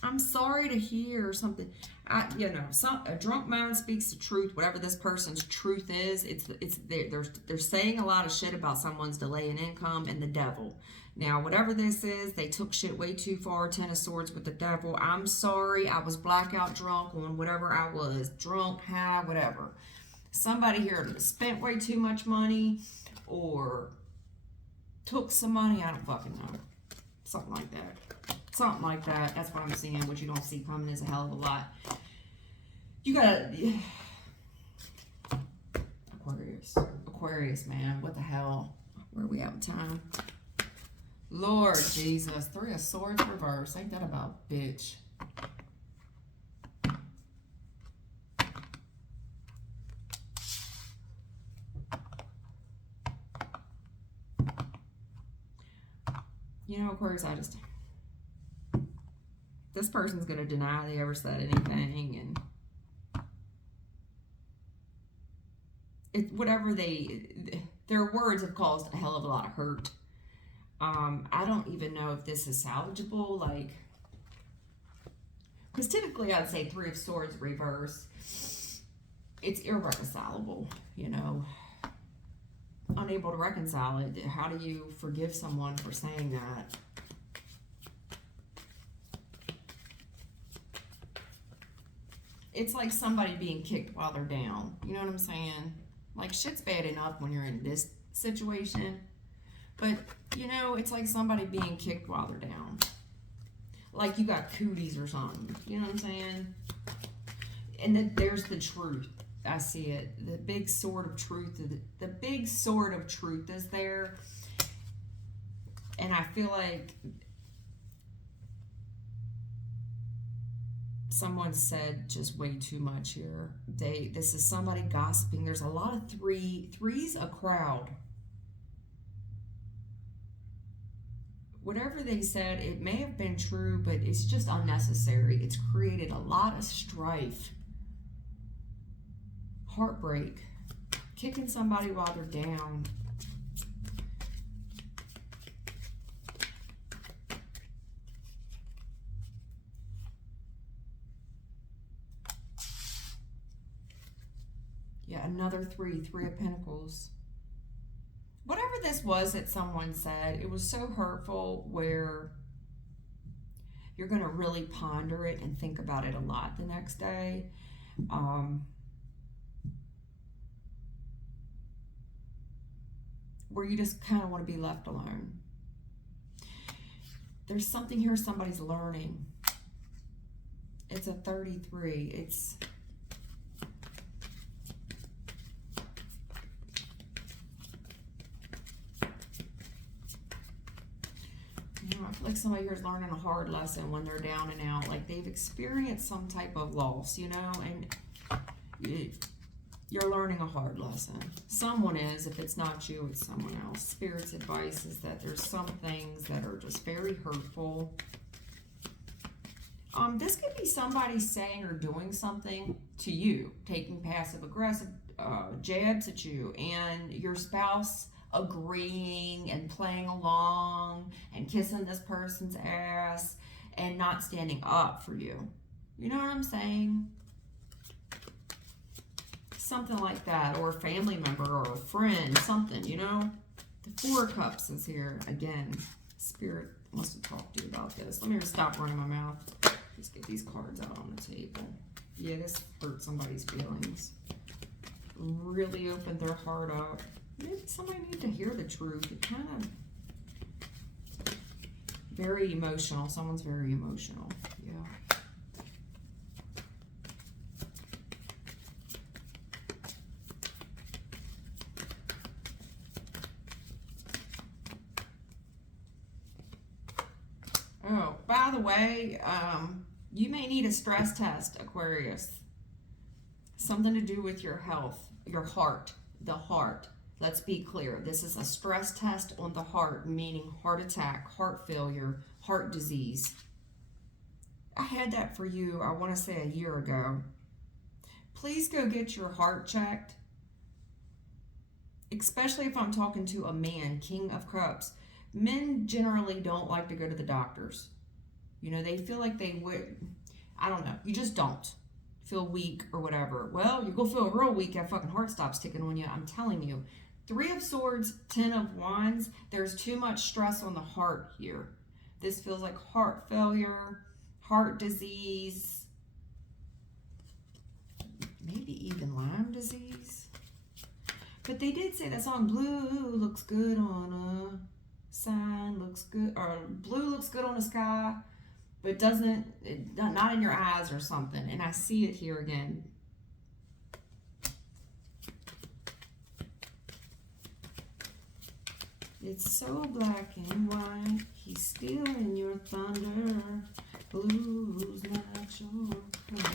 I'm sorry to hear something. You know, a drunk mind speaks the truth. Whatever this person's truth is, they're saying a lot of shit about someone's delay in income and the Devil. Now, whatever this is, they took shit way too far. 10 of Swords with the Devil. I'm sorry. I was blackout drunk on whatever I was. Drunk, high, whatever. Somebody here spent way too much money or took some money. I don't fucking know. Something like that. Something like that. That's what I'm seeing. What you don't see coming is a hell of a lot. You gotta... Aquarius, man. What the hell? Where are we at with time? Lord Jesus. 3 of Swords reverse. Ain't that about bitch? You know, Aquarius, this person's going to deny they ever said anything, and whatever their words have caused a hell of a lot of hurt. I don't even know if this is salvageable, like, because typically I'd say 3 of Swords reverse, it's irreconcilable, you know, unable to reconcile it. How do you forgive someone for saying that? It's like somebody being kicked while they're down. You know what I'm saying? Like, shit's bad enough when you're in this situation. But, you know, it's like somebody being kicked while they're down. like you got cooties or something. You know what I'm saying? And then there's the truth. I see it. The big sword of truth. The big sword of truth is there. And I feel like someone said just way too much here. This is somebody gossiping. There's a lot of three's a crowd. Whatever they said, it may have been true, but it's just unnecessary. It's created a lot of strife. Heartbreak. Kicking somebody while they're down. Yeah, another three of pentacles. Whatever this was that someone said, it was so hurtful where you're going to really ponder it and think about it a lot the next day. Where you just kind of want to be left alone. There's something here somebody's learning. It's a 33. It's... I feel like somebody here is learning a hard lesson when they're down and out. Like they've experienced some type of loss, you know, and you're learning a hard lesson. Someone is. If it's not you, it's someone else. Spirit's advice is that there's some things that are just very hurtful. This could be somebody saying or doing something to you, taking passive-aggressive jabs at you, and your spouse agreeing and playing along and kissing this person's ass and not standing up for you. You know what I'm saying? Something like that, or a family member or a friend, something, you know? The Four of Cups is here again. Spirit wants to talk to you about this. Let me just stop running my mouth. Let's get these cards out on the table. Yeah, this hurt somebody's feelings. Really opened their heart up. Maybe somebody needs to hear the truth. It kind of very emotional. Someone's very emotional. Yeah. Oh, by the way, you may need a stress test, Aquarius. Something to do with your health, your heart, the heart. Let's be clear. This is a stress test on the heart, meaning heart attack, heart failure, heart disease. I had that for you, I want to say a year ago. Please go get your heart checked, especially if I'm talking to a man, King of Cups. Men generally don't like to go to the doctors. You know, they feel like they would, I don't know, you just don't feel weak or whatever. Well, you're going to feel real weak if that fucking heart stops ticking on you, I'm telling you. Three of Swords, 10 of Wands, there's too much stress on the heart here. This feels like heart failure, heart disease, maybe even Lyme disease. But they did say that song, blue looks good on a sign, looks good, or blue looks good on the sky, but not in your eyes or something. And I see it here again. It's so black and white, he's stealing your thunder, blue's not your color.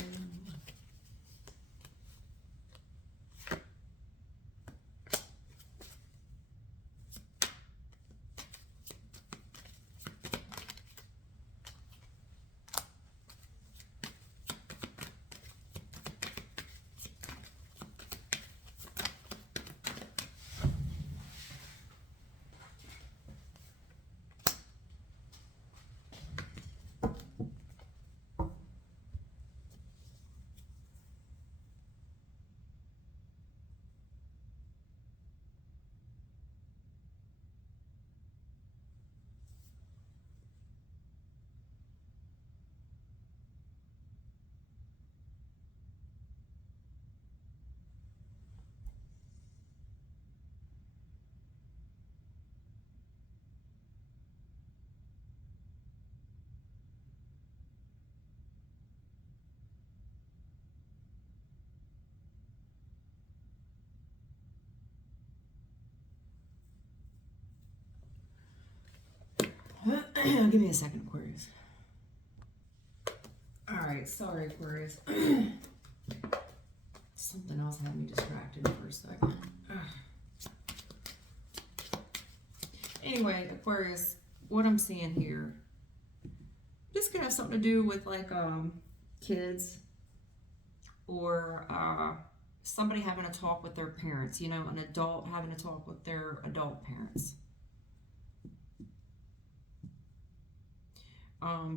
Give me a second, Aquarius. Alright, sorry, Aquarius. Something else had me distracted for a second. Anyway, Aquarius, what I'm seeing here, this could have something to do with like kids, or somebody having a talk with their parents, you know, an adult having a talk with their adult parents.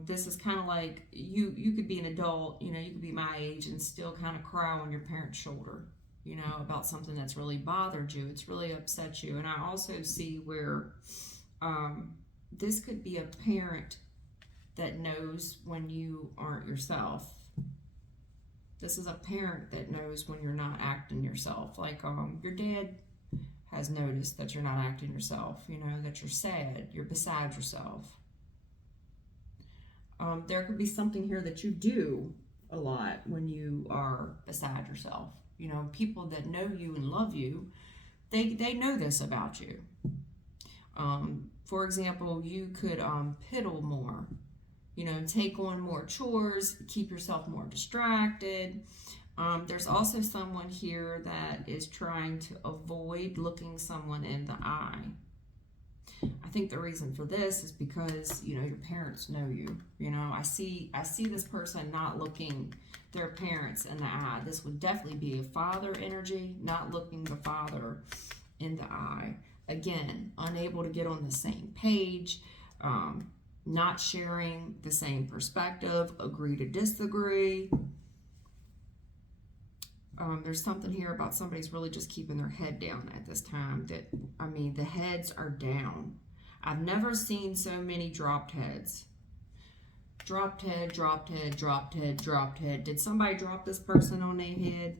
This is kind of like you could be an adult, you know, you could be my age and still kind of cry on your parent's shoulder, you know, about something that's really bothered you. It's really upset you. And I also see where this could be a parent that knows when you aren't yourself. This is a parent that knows when you're not acting yourself. Like your dad has noticed that you're not acting yourself, you know, that you're sad, you're beside yourself. There could be something here that you do a lot when you are beside yourself. You know, people that know you and love you, they know this about you. For example, you could piddle more, you know, take on more chores, keep yourself more distracted. There's also someone here that is trying to avoid looking someone in the eye. I think the reason for this is because, you know, your parents know you. You know, I see this person not looking their parents in the eye. This would definitely be a father energy, not looking the father in the eye. Again, unable to get on the same page, not sharing the same perspective, agree to disagree. There's something here about somebody's really just keeping their head down at this time. That, I mean, the heads are down. I've never seen so many dropped heads. Dropped head, dropped head, dropped head, dropped head. Did somebody drop this person on their head?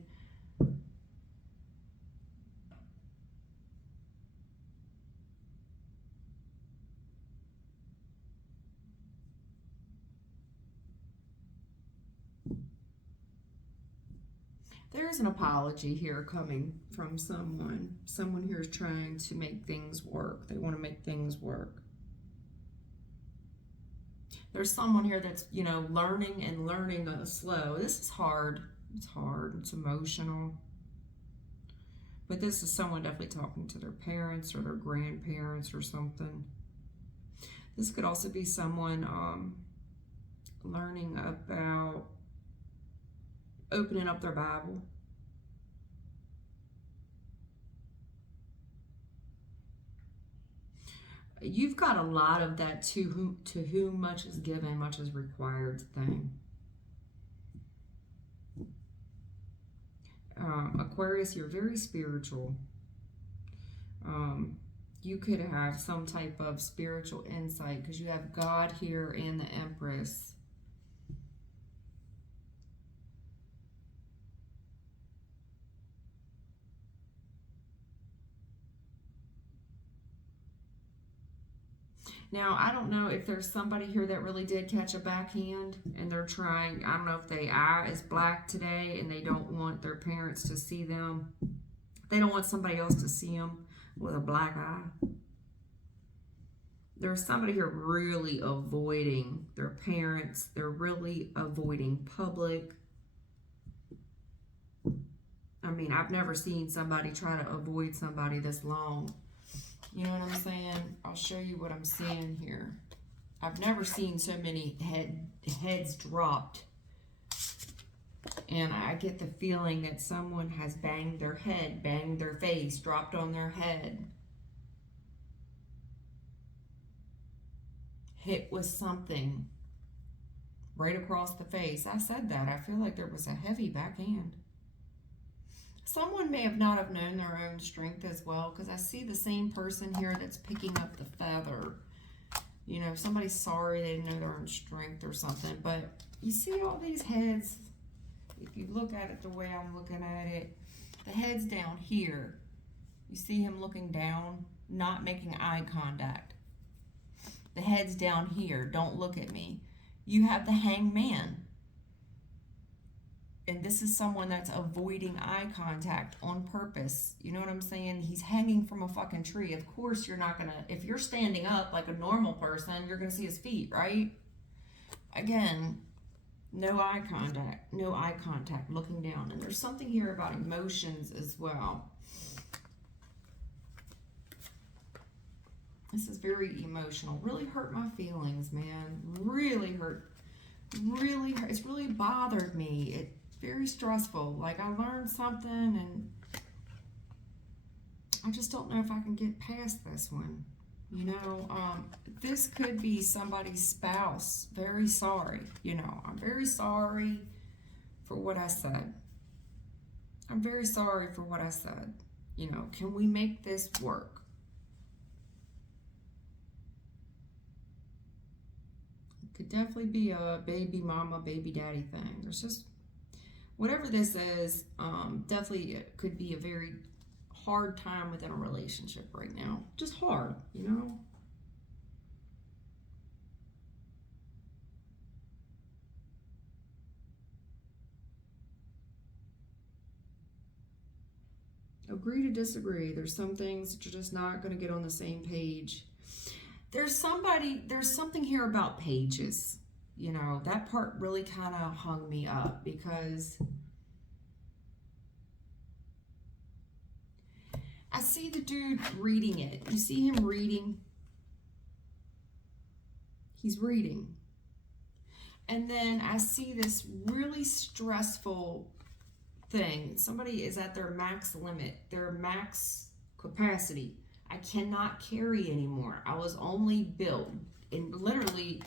There's an apology here coming from someone. Someone here is trying to make things work. They want to make things work. There's someone here that's, you know, learning and learning slow. This is hard. It's hard. It's emotional. But this is someone definitely talking to their parents or their grandparents or something. This could also be someone learning about opening up their Bible. You've got a lot of that to whom much is given, much is required thing. Aquarius, you're very spiritual. You could have some type of spiritual insight because you have God here and the Empress. Now, I don't know if there's somebody here that really did catch a backhand and they're trying, I don't know if their eye is black today and they don't want their parents to see them. They don't want somebody else to see them with a black eye. There's somebody here really avoiding their parents. They're really avoiding public. I mean, I've never seen somebody try to avoid somebody this long. You know what I'm saying? I'll show you what I'm seeing here. I've never seen so many heads dropped. And I get the feeling that someone has banged their head, banged their face, dropped on their head. Hit with something right across the face. I said that. I feel like there was a heavy backhand. Someone may have not have known their own strength as well, because I see the same person here that's picking up the feather. You know, somebody's sorry they didn't know their own strength or something. But you see all these heads, if you look at it the way I'm looking at it, the head's down here. You see him looking down, not making eye contact. The head's down here, don't look at me. You have the Hangman. And this is someone that's avoiding eye contact on purpose. You know what I'm saying? He's hanging from a fucking tree. Of course you're not gonna, if you're standing up like a normal person, you're gonna see his feet, right? Again, no eye contact, looking down. And there's something here about emotions as well. This is very emotional. Really hurt my feelings, man. Really hurt. Really hurt. It's really bothered me. It's very stressful. Like, I learned something and I just don't know if I can get past this one. You know, this could be somebody's spouse. Very sorry. You know, I'm very sorry for what I said. I'm very sorry for what I said. You know, can we make this work? It could definitely be a baby mama, baby daddy thing. There's just, whatever this is, definitely it could be a very hard time within a relationship right now. Just hard, you know? Agree to disagree. There's some things that you're just not going to get on the same page. There's something here about pages. You know, that part really kind of hung me up because I see the dude reading it. You see him reading? He's reading. And then I see this really stressful thing. Somebody is at their max limit, their max capacity. I cannot carry anymore. I was only built, and literally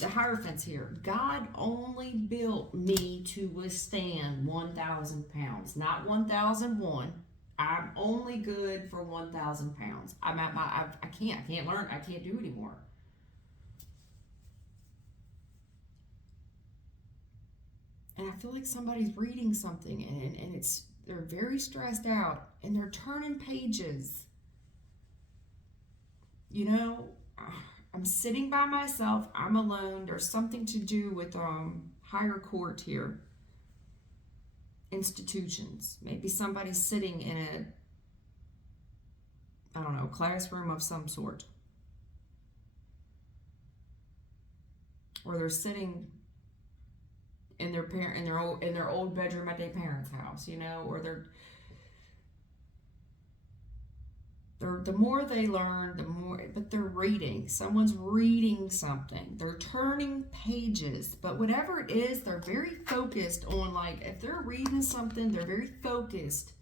the Hierophant's here. God only built me to withstand 1,000 pounds, not 1,001. I'm only good for 1,000 pounds. I'm at my, I can't learn, I can't do anymore. And I feel like somebody's reading something and they're very stressed out and they're turning pages. You know, I'm sitting by myself, I'm alone. There's something to do with higher court here. Institutions. Maybe somebody's sitting in a, I don't know, classroom of some sort. Or they're sitting in their old bedroom at their parents' house, you know, or the more they learn, the more, but they're reading. Someone's reading something. They're turning pages, but whatever it is, they're very focused on, like, if they're reading something, they're very focused.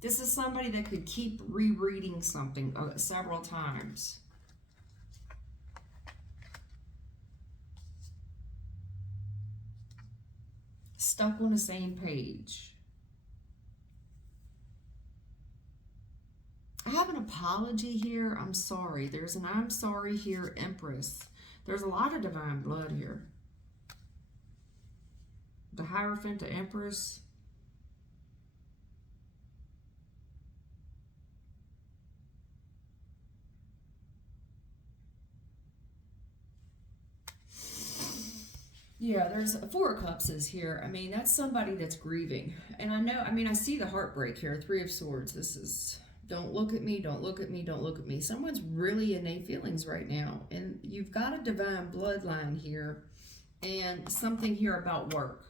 This is somebody that could keep rereading something several times. Stuck on the same page. I have an apology here. I'm sorry. There's an I'm sorry here, Empress. There's a lot of divine blood here. The Hierophant, the Empress. Yeah, there's Four of Cups is here. I mean, that's somebody that's grieving. And I know, I mean, I see the heartbreak here. Three of Swords. This is, don't look at me, don't look at me, don't look at me. Someone's really in their feelings right now. And you've got a divine bloodline here. And something here about work.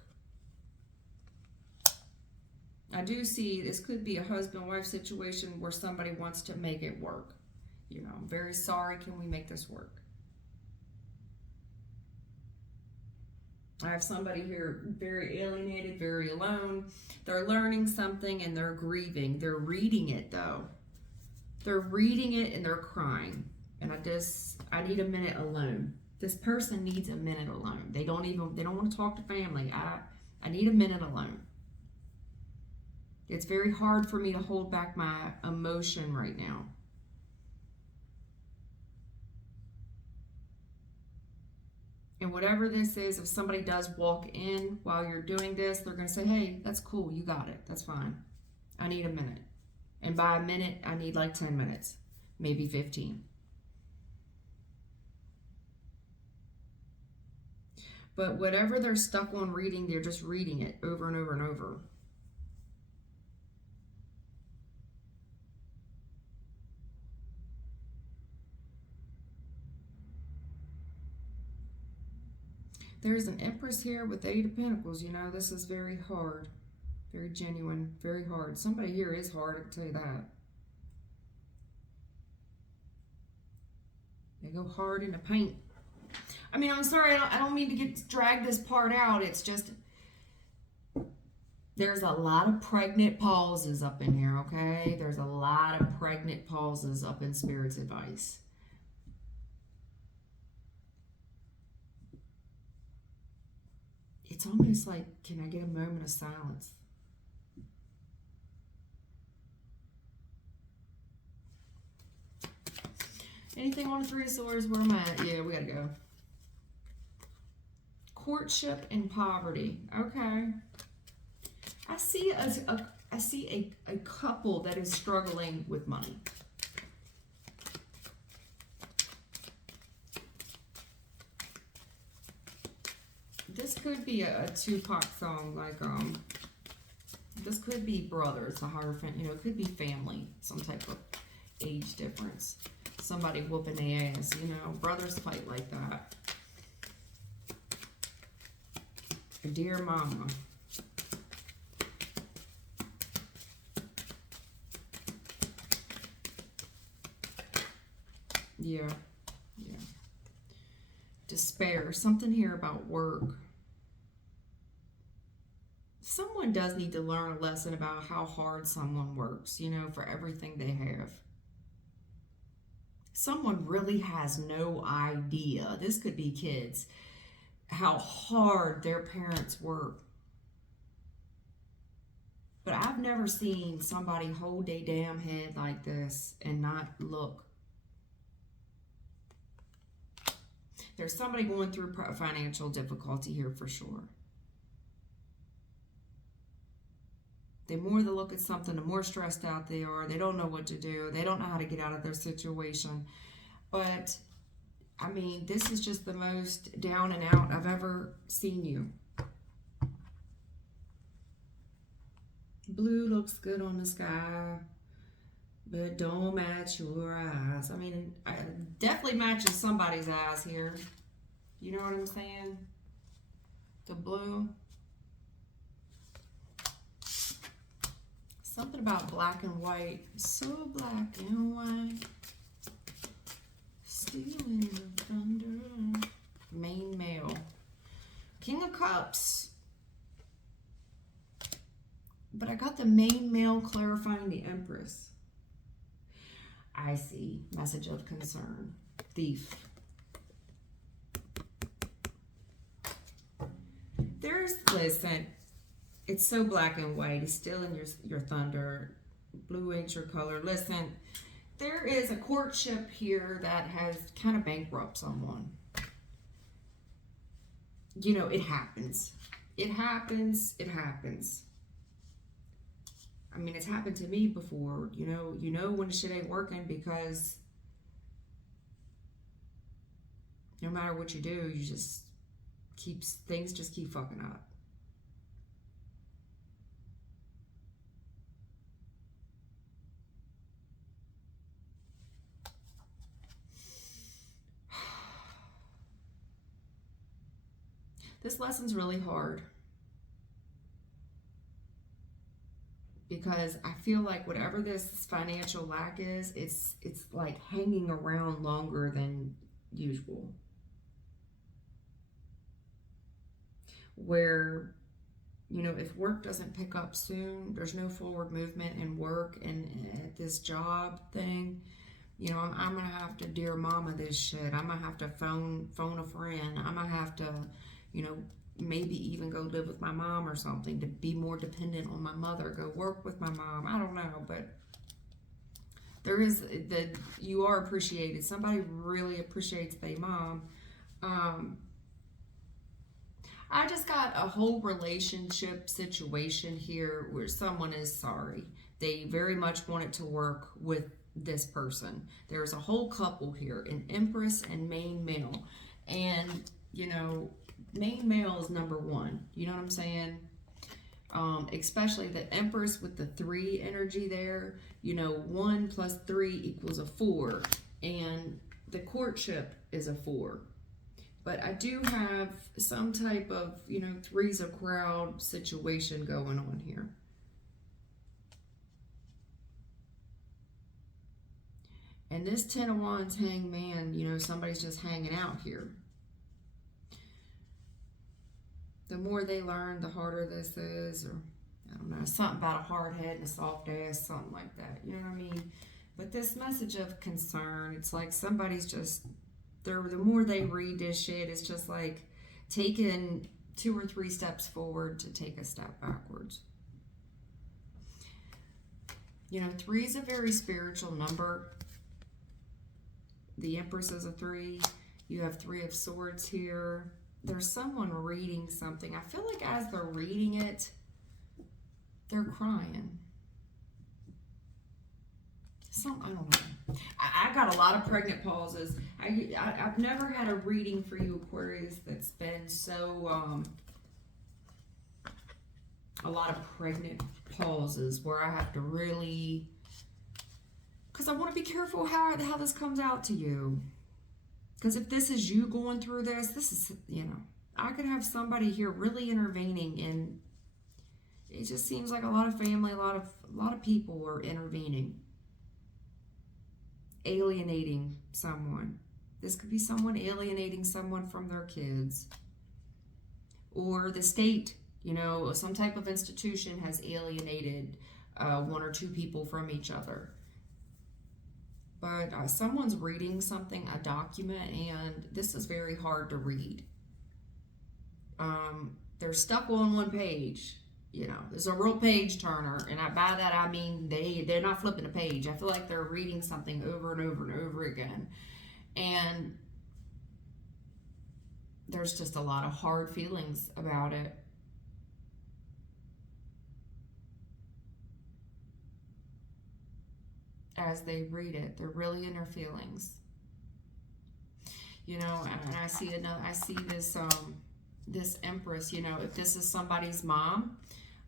I do see this could be a husband-wife situation where somebody wants to make it work. You know, I'm very sorry. Can we make this work? I have somebody here very alienated, very alone. They're learning something and they're grieving. They're reading it though. They're reading it and they're crying. And I need a minute alone. This person needs a minute alone. They don't want to talk to family. I need a minute alone. It's very hard for me to hold back my emotion right now. And whatever this is, if somebody does walk in while you're doing this, they're going to say, hey, that's cool. You got it. That's fine. I need a minute. And by a minute, I need like 10 minutes, maybe 15. But whatever they're stuck on reading, they're just reading it over and over and over. There's an Empress here with the Eight of Pentacles. You know, this is very hard. Very genuine. Very hard. Somebody here is hard, I can tell you that. They go hard in the paint. I mean, I'm sorry, I don't mean to drag this part out. It's just, there's a lot of pregnant pauses up in here, okay? There's a lot of pregnant pauses up in Spirit's advice. It's almost like, can I get a moment of silence? Anything on the Three of Swords? Where am I at? Yeah, we gotta go. Courtship and poverty. Okay. I see a couple that is struggling with money. This could be a Tupac song, like this could be brothers, the Hierophant, you know, it could be family, some type of age difference. Somebody whooping their ass, you know, brothers fight like that. Dear Mama. Yeah. Yeah. Despair. Something here about work. Someone does need to learn a lesson about how hard someone works, you know, for everything they have. Someone really has no idea, this could be kids, how hard their parents work. But I've never seen somebody hold their damn head like this and not look. There's somebody going through financial difficulty here for sure. The more they look at something, the more stressed out they are. They don't know what to do. They don't know how to get out of their situation. But, I mean, this is just the most down and out I've ever seen you. Blue looks good on the sky, but don't match your eyes. I mean, it definitely matches somebody's eyes here. You know what I'm saying? The blue. Something about black and white. So black and white. Stealing the thunder. Main male. King of Cups. But I got the main male clarifying the Empress. I see. Message of concern. Thief. Listen. It's so black and white. It's still in your thunder. Blue ain't your color. Listen, there is a courtship here that has kind of bankrupt someone. You know, it happens. It happens. It happens. I mean, it's happened to me before. You know when the shit ain't working because no matter what you do, you just things just keep fucking up. This lesson's really hard because I feel like whatever this financial lack is, it's like hanging around longer than usual. Where, you know, if work doesn't pick up soon, there's no forward movement in work and at this job thing, you know, I'm gonna have to dear mama this shit. I'm gonna have to phone a friend. I'm gonna have to, you know, maybe even go live with my mom or something to be more dependent on my mother, go work with my mom. I don't know, but you are appreciated. Somebody really appreciates their mom. I just got a whole relationship situation here where someone is sorry. They very much wanted to work with this person. There's a whole couple here, an Empress and main male. And, you know, main male is number one. You know what I'm saying? Especially the Empress with the 3 energy there. You know, 1 plus 3 equals a 4. And the courtship is a 4. But I do have some type of, you know, three's a crowd situation going on here. And this 10 of Wands hangman, you know, somebody's just hanging out here. The more they learn, the harder this is, or I don't know, something about a hard head and a soft ass, something like that. You know what I mean? But this message of concern, it's like somebody's just, the more they read this shit, it's just like taking 2 or 3 steps forward to take a step backwards. You know, 3 is a very spiritual number. The Empress is a 3. You have 3 of Swords here. There's someone reading something. I feel like as they're reading it, they're crying. I don't know. I got a lot of pregnant pauses. I've never had a reading for you, Aquarius, that's been so, a lot of pregnant pauses where I have to really, because I want to be careful how this comes out to you. Because if this is you going through this is, you know, I could have somebody here really intervening, and it just seems like a lot of family, a lot of people are intervening, alienating someone. This could be someone alienating someone from their kids, or the state, you know, some type of institution has alienated 1 or 2 people from each other. But someone's reading something, a document, and this is very hard to read. They're stuck on one page. You know, it's a real page turner, and by that I mean they're not flipping a page. I feel like they're reading something over and over and over again. And there's just a lot of hard feelings about it. As they read it, they're really in their feelings. You know, and I see this Empress, you know, if this is somebody's mom,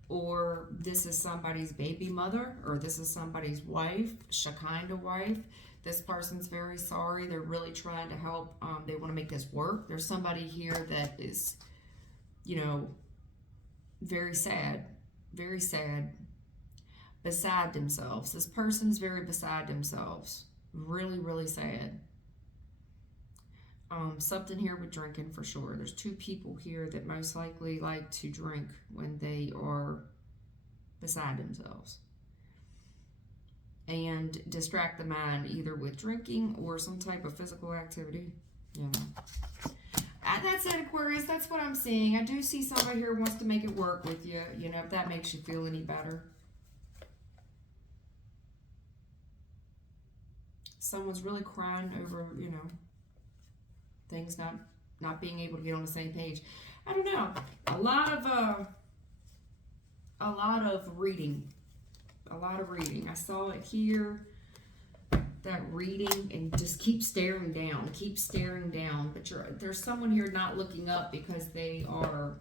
or this is somebody's baby mother, or this is somebody's wife, Shekinah wife, this person's very sorry. They're really trying to help. They want to make this work. There's somebody here that is, you know, very sad, beside themselves. This person's very beside themselves. Really, really sad. Something here with drinking for sure. There's 2 people here that most likely like to drink when they are beside themselves. And distract the mind either with drinking or some type of physical activity. You know. That's it, Aquarius. That's what I'm seeing. I do see somebody here wants to make it work with you. You know, if that makes you feel any better. Someone's really crying over, you know, things not being able to get on the same page. I don't know. A lot of reading. I saw it here. That reading, and just keep staring down. But there's someone here not looking up because they are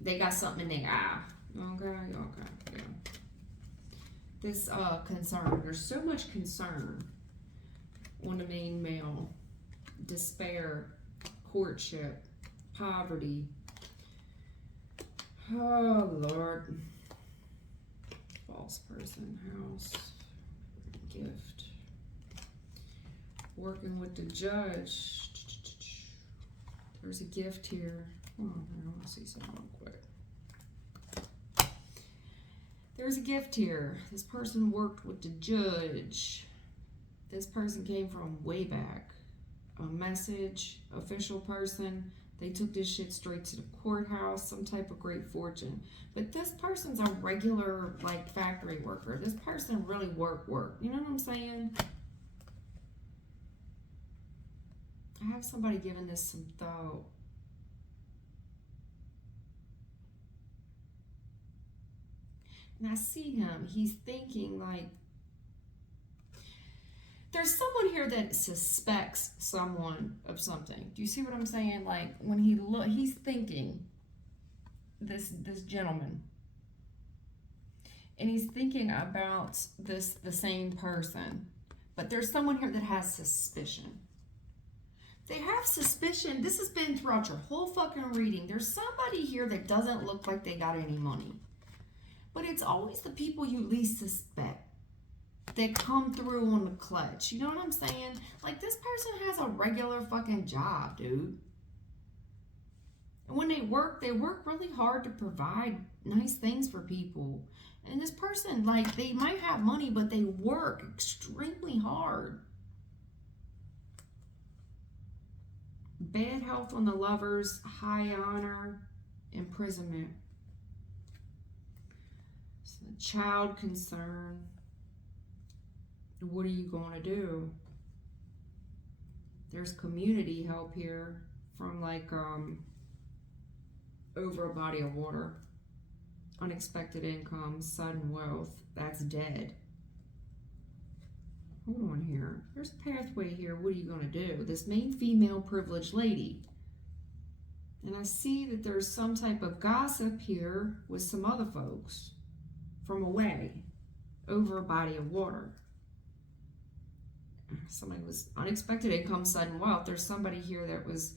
they got something in their eye. Okay, yeah. This concern. There's so much concern on the main male. Despair, courtship, poverty. Oh, Lord. False person, house, gift. Working with the judge. There's a gift here. Oh, I want to see something real quick. There's a gift here. This person worked with the judge. This person came from way back. A message, official person. They took this shit straight to the courthouse, some type of great fortune. But this person's a regular, like, factory worker. This person really work. You know what I'm saying? I have somebody giving this some thought. And I see him. He's thinking, like, There's someone here that suspects someone of something. Do you see what I'm saying? Like when he's thinking, this gentleman, and he's thinking about the same person. But there's someone here that has suspicion. They have suspicion. This has been throughout your whole fucking reading. There's somebody here that doesn't look like they got any money. But it's always the people you least suspect that come through on the clutch. You know what I'm saying? Like, this person has a regular fucking job, dude. And when they work really hard to provide nice things for people. And this person, like, they might have money, but they work extremely hard. Bad health on the lovers, high honor, imprisonment. So, child concern. What are you going to do? There's community help here from, like, over a body of water. Unexpected income, sudden wealth. That's dead. Hold on here. There's a pathway here. What are you going to do? This main female privileged lady. And I see that there's some type of gossip here with some other folks from away over a body of water. Somebody was unexpected income, sudden wealth. There's somebody here that was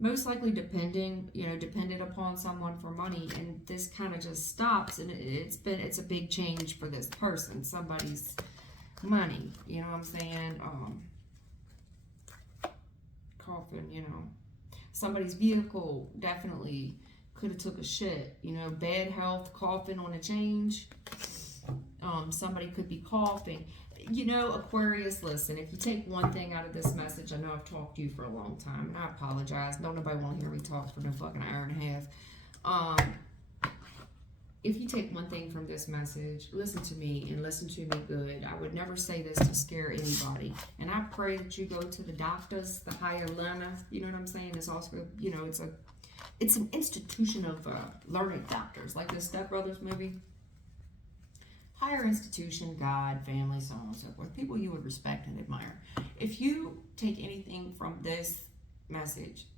most likely dependent upon someone for money, and this kind of just stops, and it's a big change for this person. Somebody's money, you know what I'm saying? Coffin, you know. Somebody's vehicle definitely could have took a shit, you know. Bad health, coffin on a change. Somebody could be coughing. You know, Aquarius, listen, if you take one thing out of this message, I know I've talked to you for a long time, and I apologize. Don't nobody want to hear me talk for no fucking hour and a half. If you take one thing from this message, listen to me, and listen to me good. I would never say this to scare anybody. And I pray that you go to the doctors, the higher learner, you know what I'm saying? It's also, you know, it's an institution of learned doctors, like the Step Brothers movie. Higher institution, God, family, so on and so forth. People you would respect and admire. If you take anything from this message,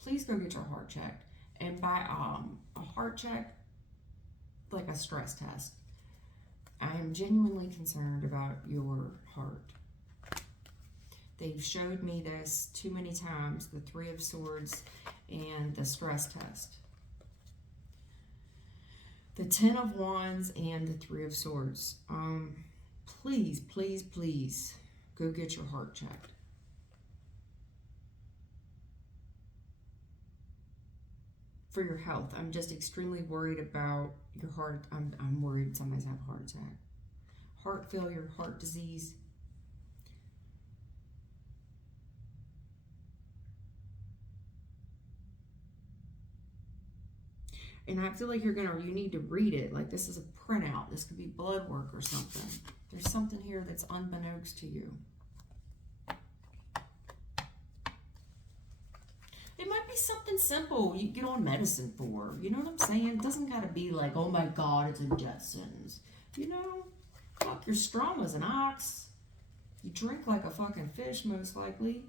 please go get your heart checked. And by a heart check, like a stress test. I am genuinely concerned about your heart. They've showed me this too many times, the Three of Swords and the stress test. The Ten of Wands and the Three of Swords. Please, please, please go get your heart checked. For your health. I'm just extremely worried about your heart. I'm worried somebody's have a heart attack. Heart failure, heart disease. And I feel like you need to read it. Like, this is a printout. This could be blood work or something. There's something here that's unbeknownst to you. It might be something simple you get on medicine for. You know what I'm saying? It doesn't got to be like, oh my God, it's a death sentence. You know, fuck, you're strong as an ox. You drink like a fucking fish, most likely.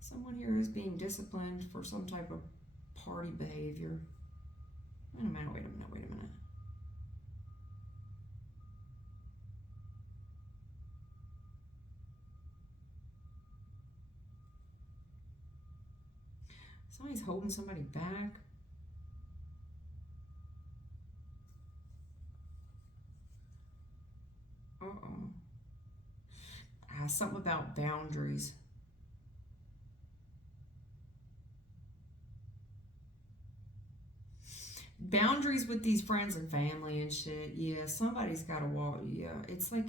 Someone here is being disciplined for some type of party behavior. Wait a minute. Somebody's holding somebody back. Something about boundaries. Boundaries with these friends and family and shit. Yeah, somebody's got to walk. Yeah, it's like,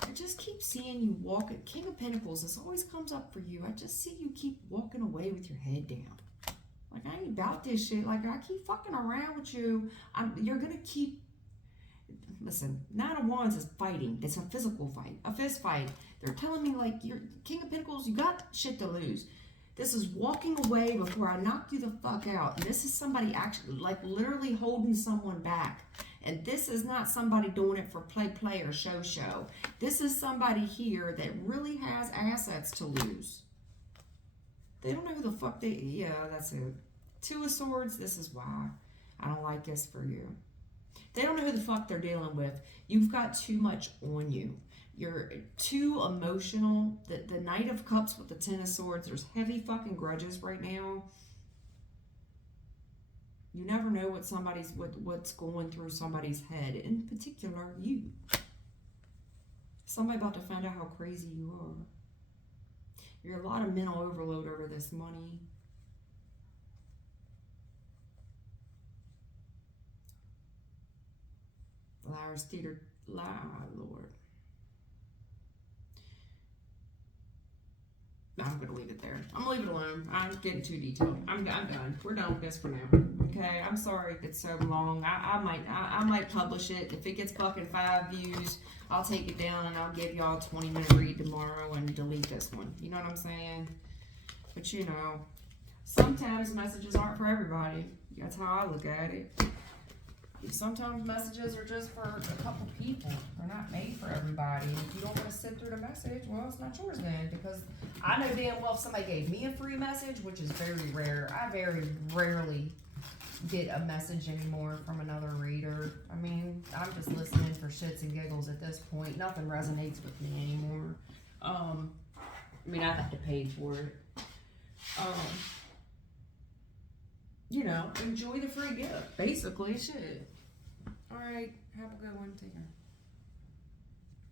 I just keep seeing you walk at King of Pentacles. This always comes up for you. I just see you keep walking away with your head down. Like, I ain't about this shit. Like, I keep fucking around with you. You're going to keep... Listen, Nine of Wands is fighting. It's a physical fight. A fist fight. They're telling me, like, you're King of Pentacles, you got shit to lose. This is walking away before I knock you the fuck out. And this is somebody actually, like, literally holding someone back. And this is not somebody doing it for play or show. This is somebody here that really has assets to lose. They don't know who the fuck yeah, that's it. Two of Swords, this is why I don't like this for you. They don't know who the fuck they're dealing with. You've got too much on you. You're too emotional. The Knight of Cups with the Ten of Swords, there's heavy fucking grudges right now. You never know what's going through somebody's head, in particular you. Somebody about to find out how crazy you are. You're a lot of mental overload over this money. Liars, theater, lie, Lord. I'm going to leave it there. I'm going to leave it alone. I'm getting too detailed. I'm done. We're done with this for now. Okay? I'm sorry if it's so long. I might publish it. If it gets fucking 5 views, I'll take it down and I'll give y'all a 20-minute read tomorrow and delete this one. You know what I'm saying? But you know, sometimes messages aren't for everybody. That's how I look at it. Sometimes messages are just for a couple people. They're not made for everybody. And if you don't want to sit through the message, well, it's not yours then. Because I know damn well if somebody gave me a free message, which is very rare. I very rarely get a message anymore from another reader. I mean, I'm just listening for shits and giggles at this point. Nothing resonates with me anymore. I mean, I have to pay for it. You know, enjoy the free gift. Basically, shit. All right, have a good one. Take care.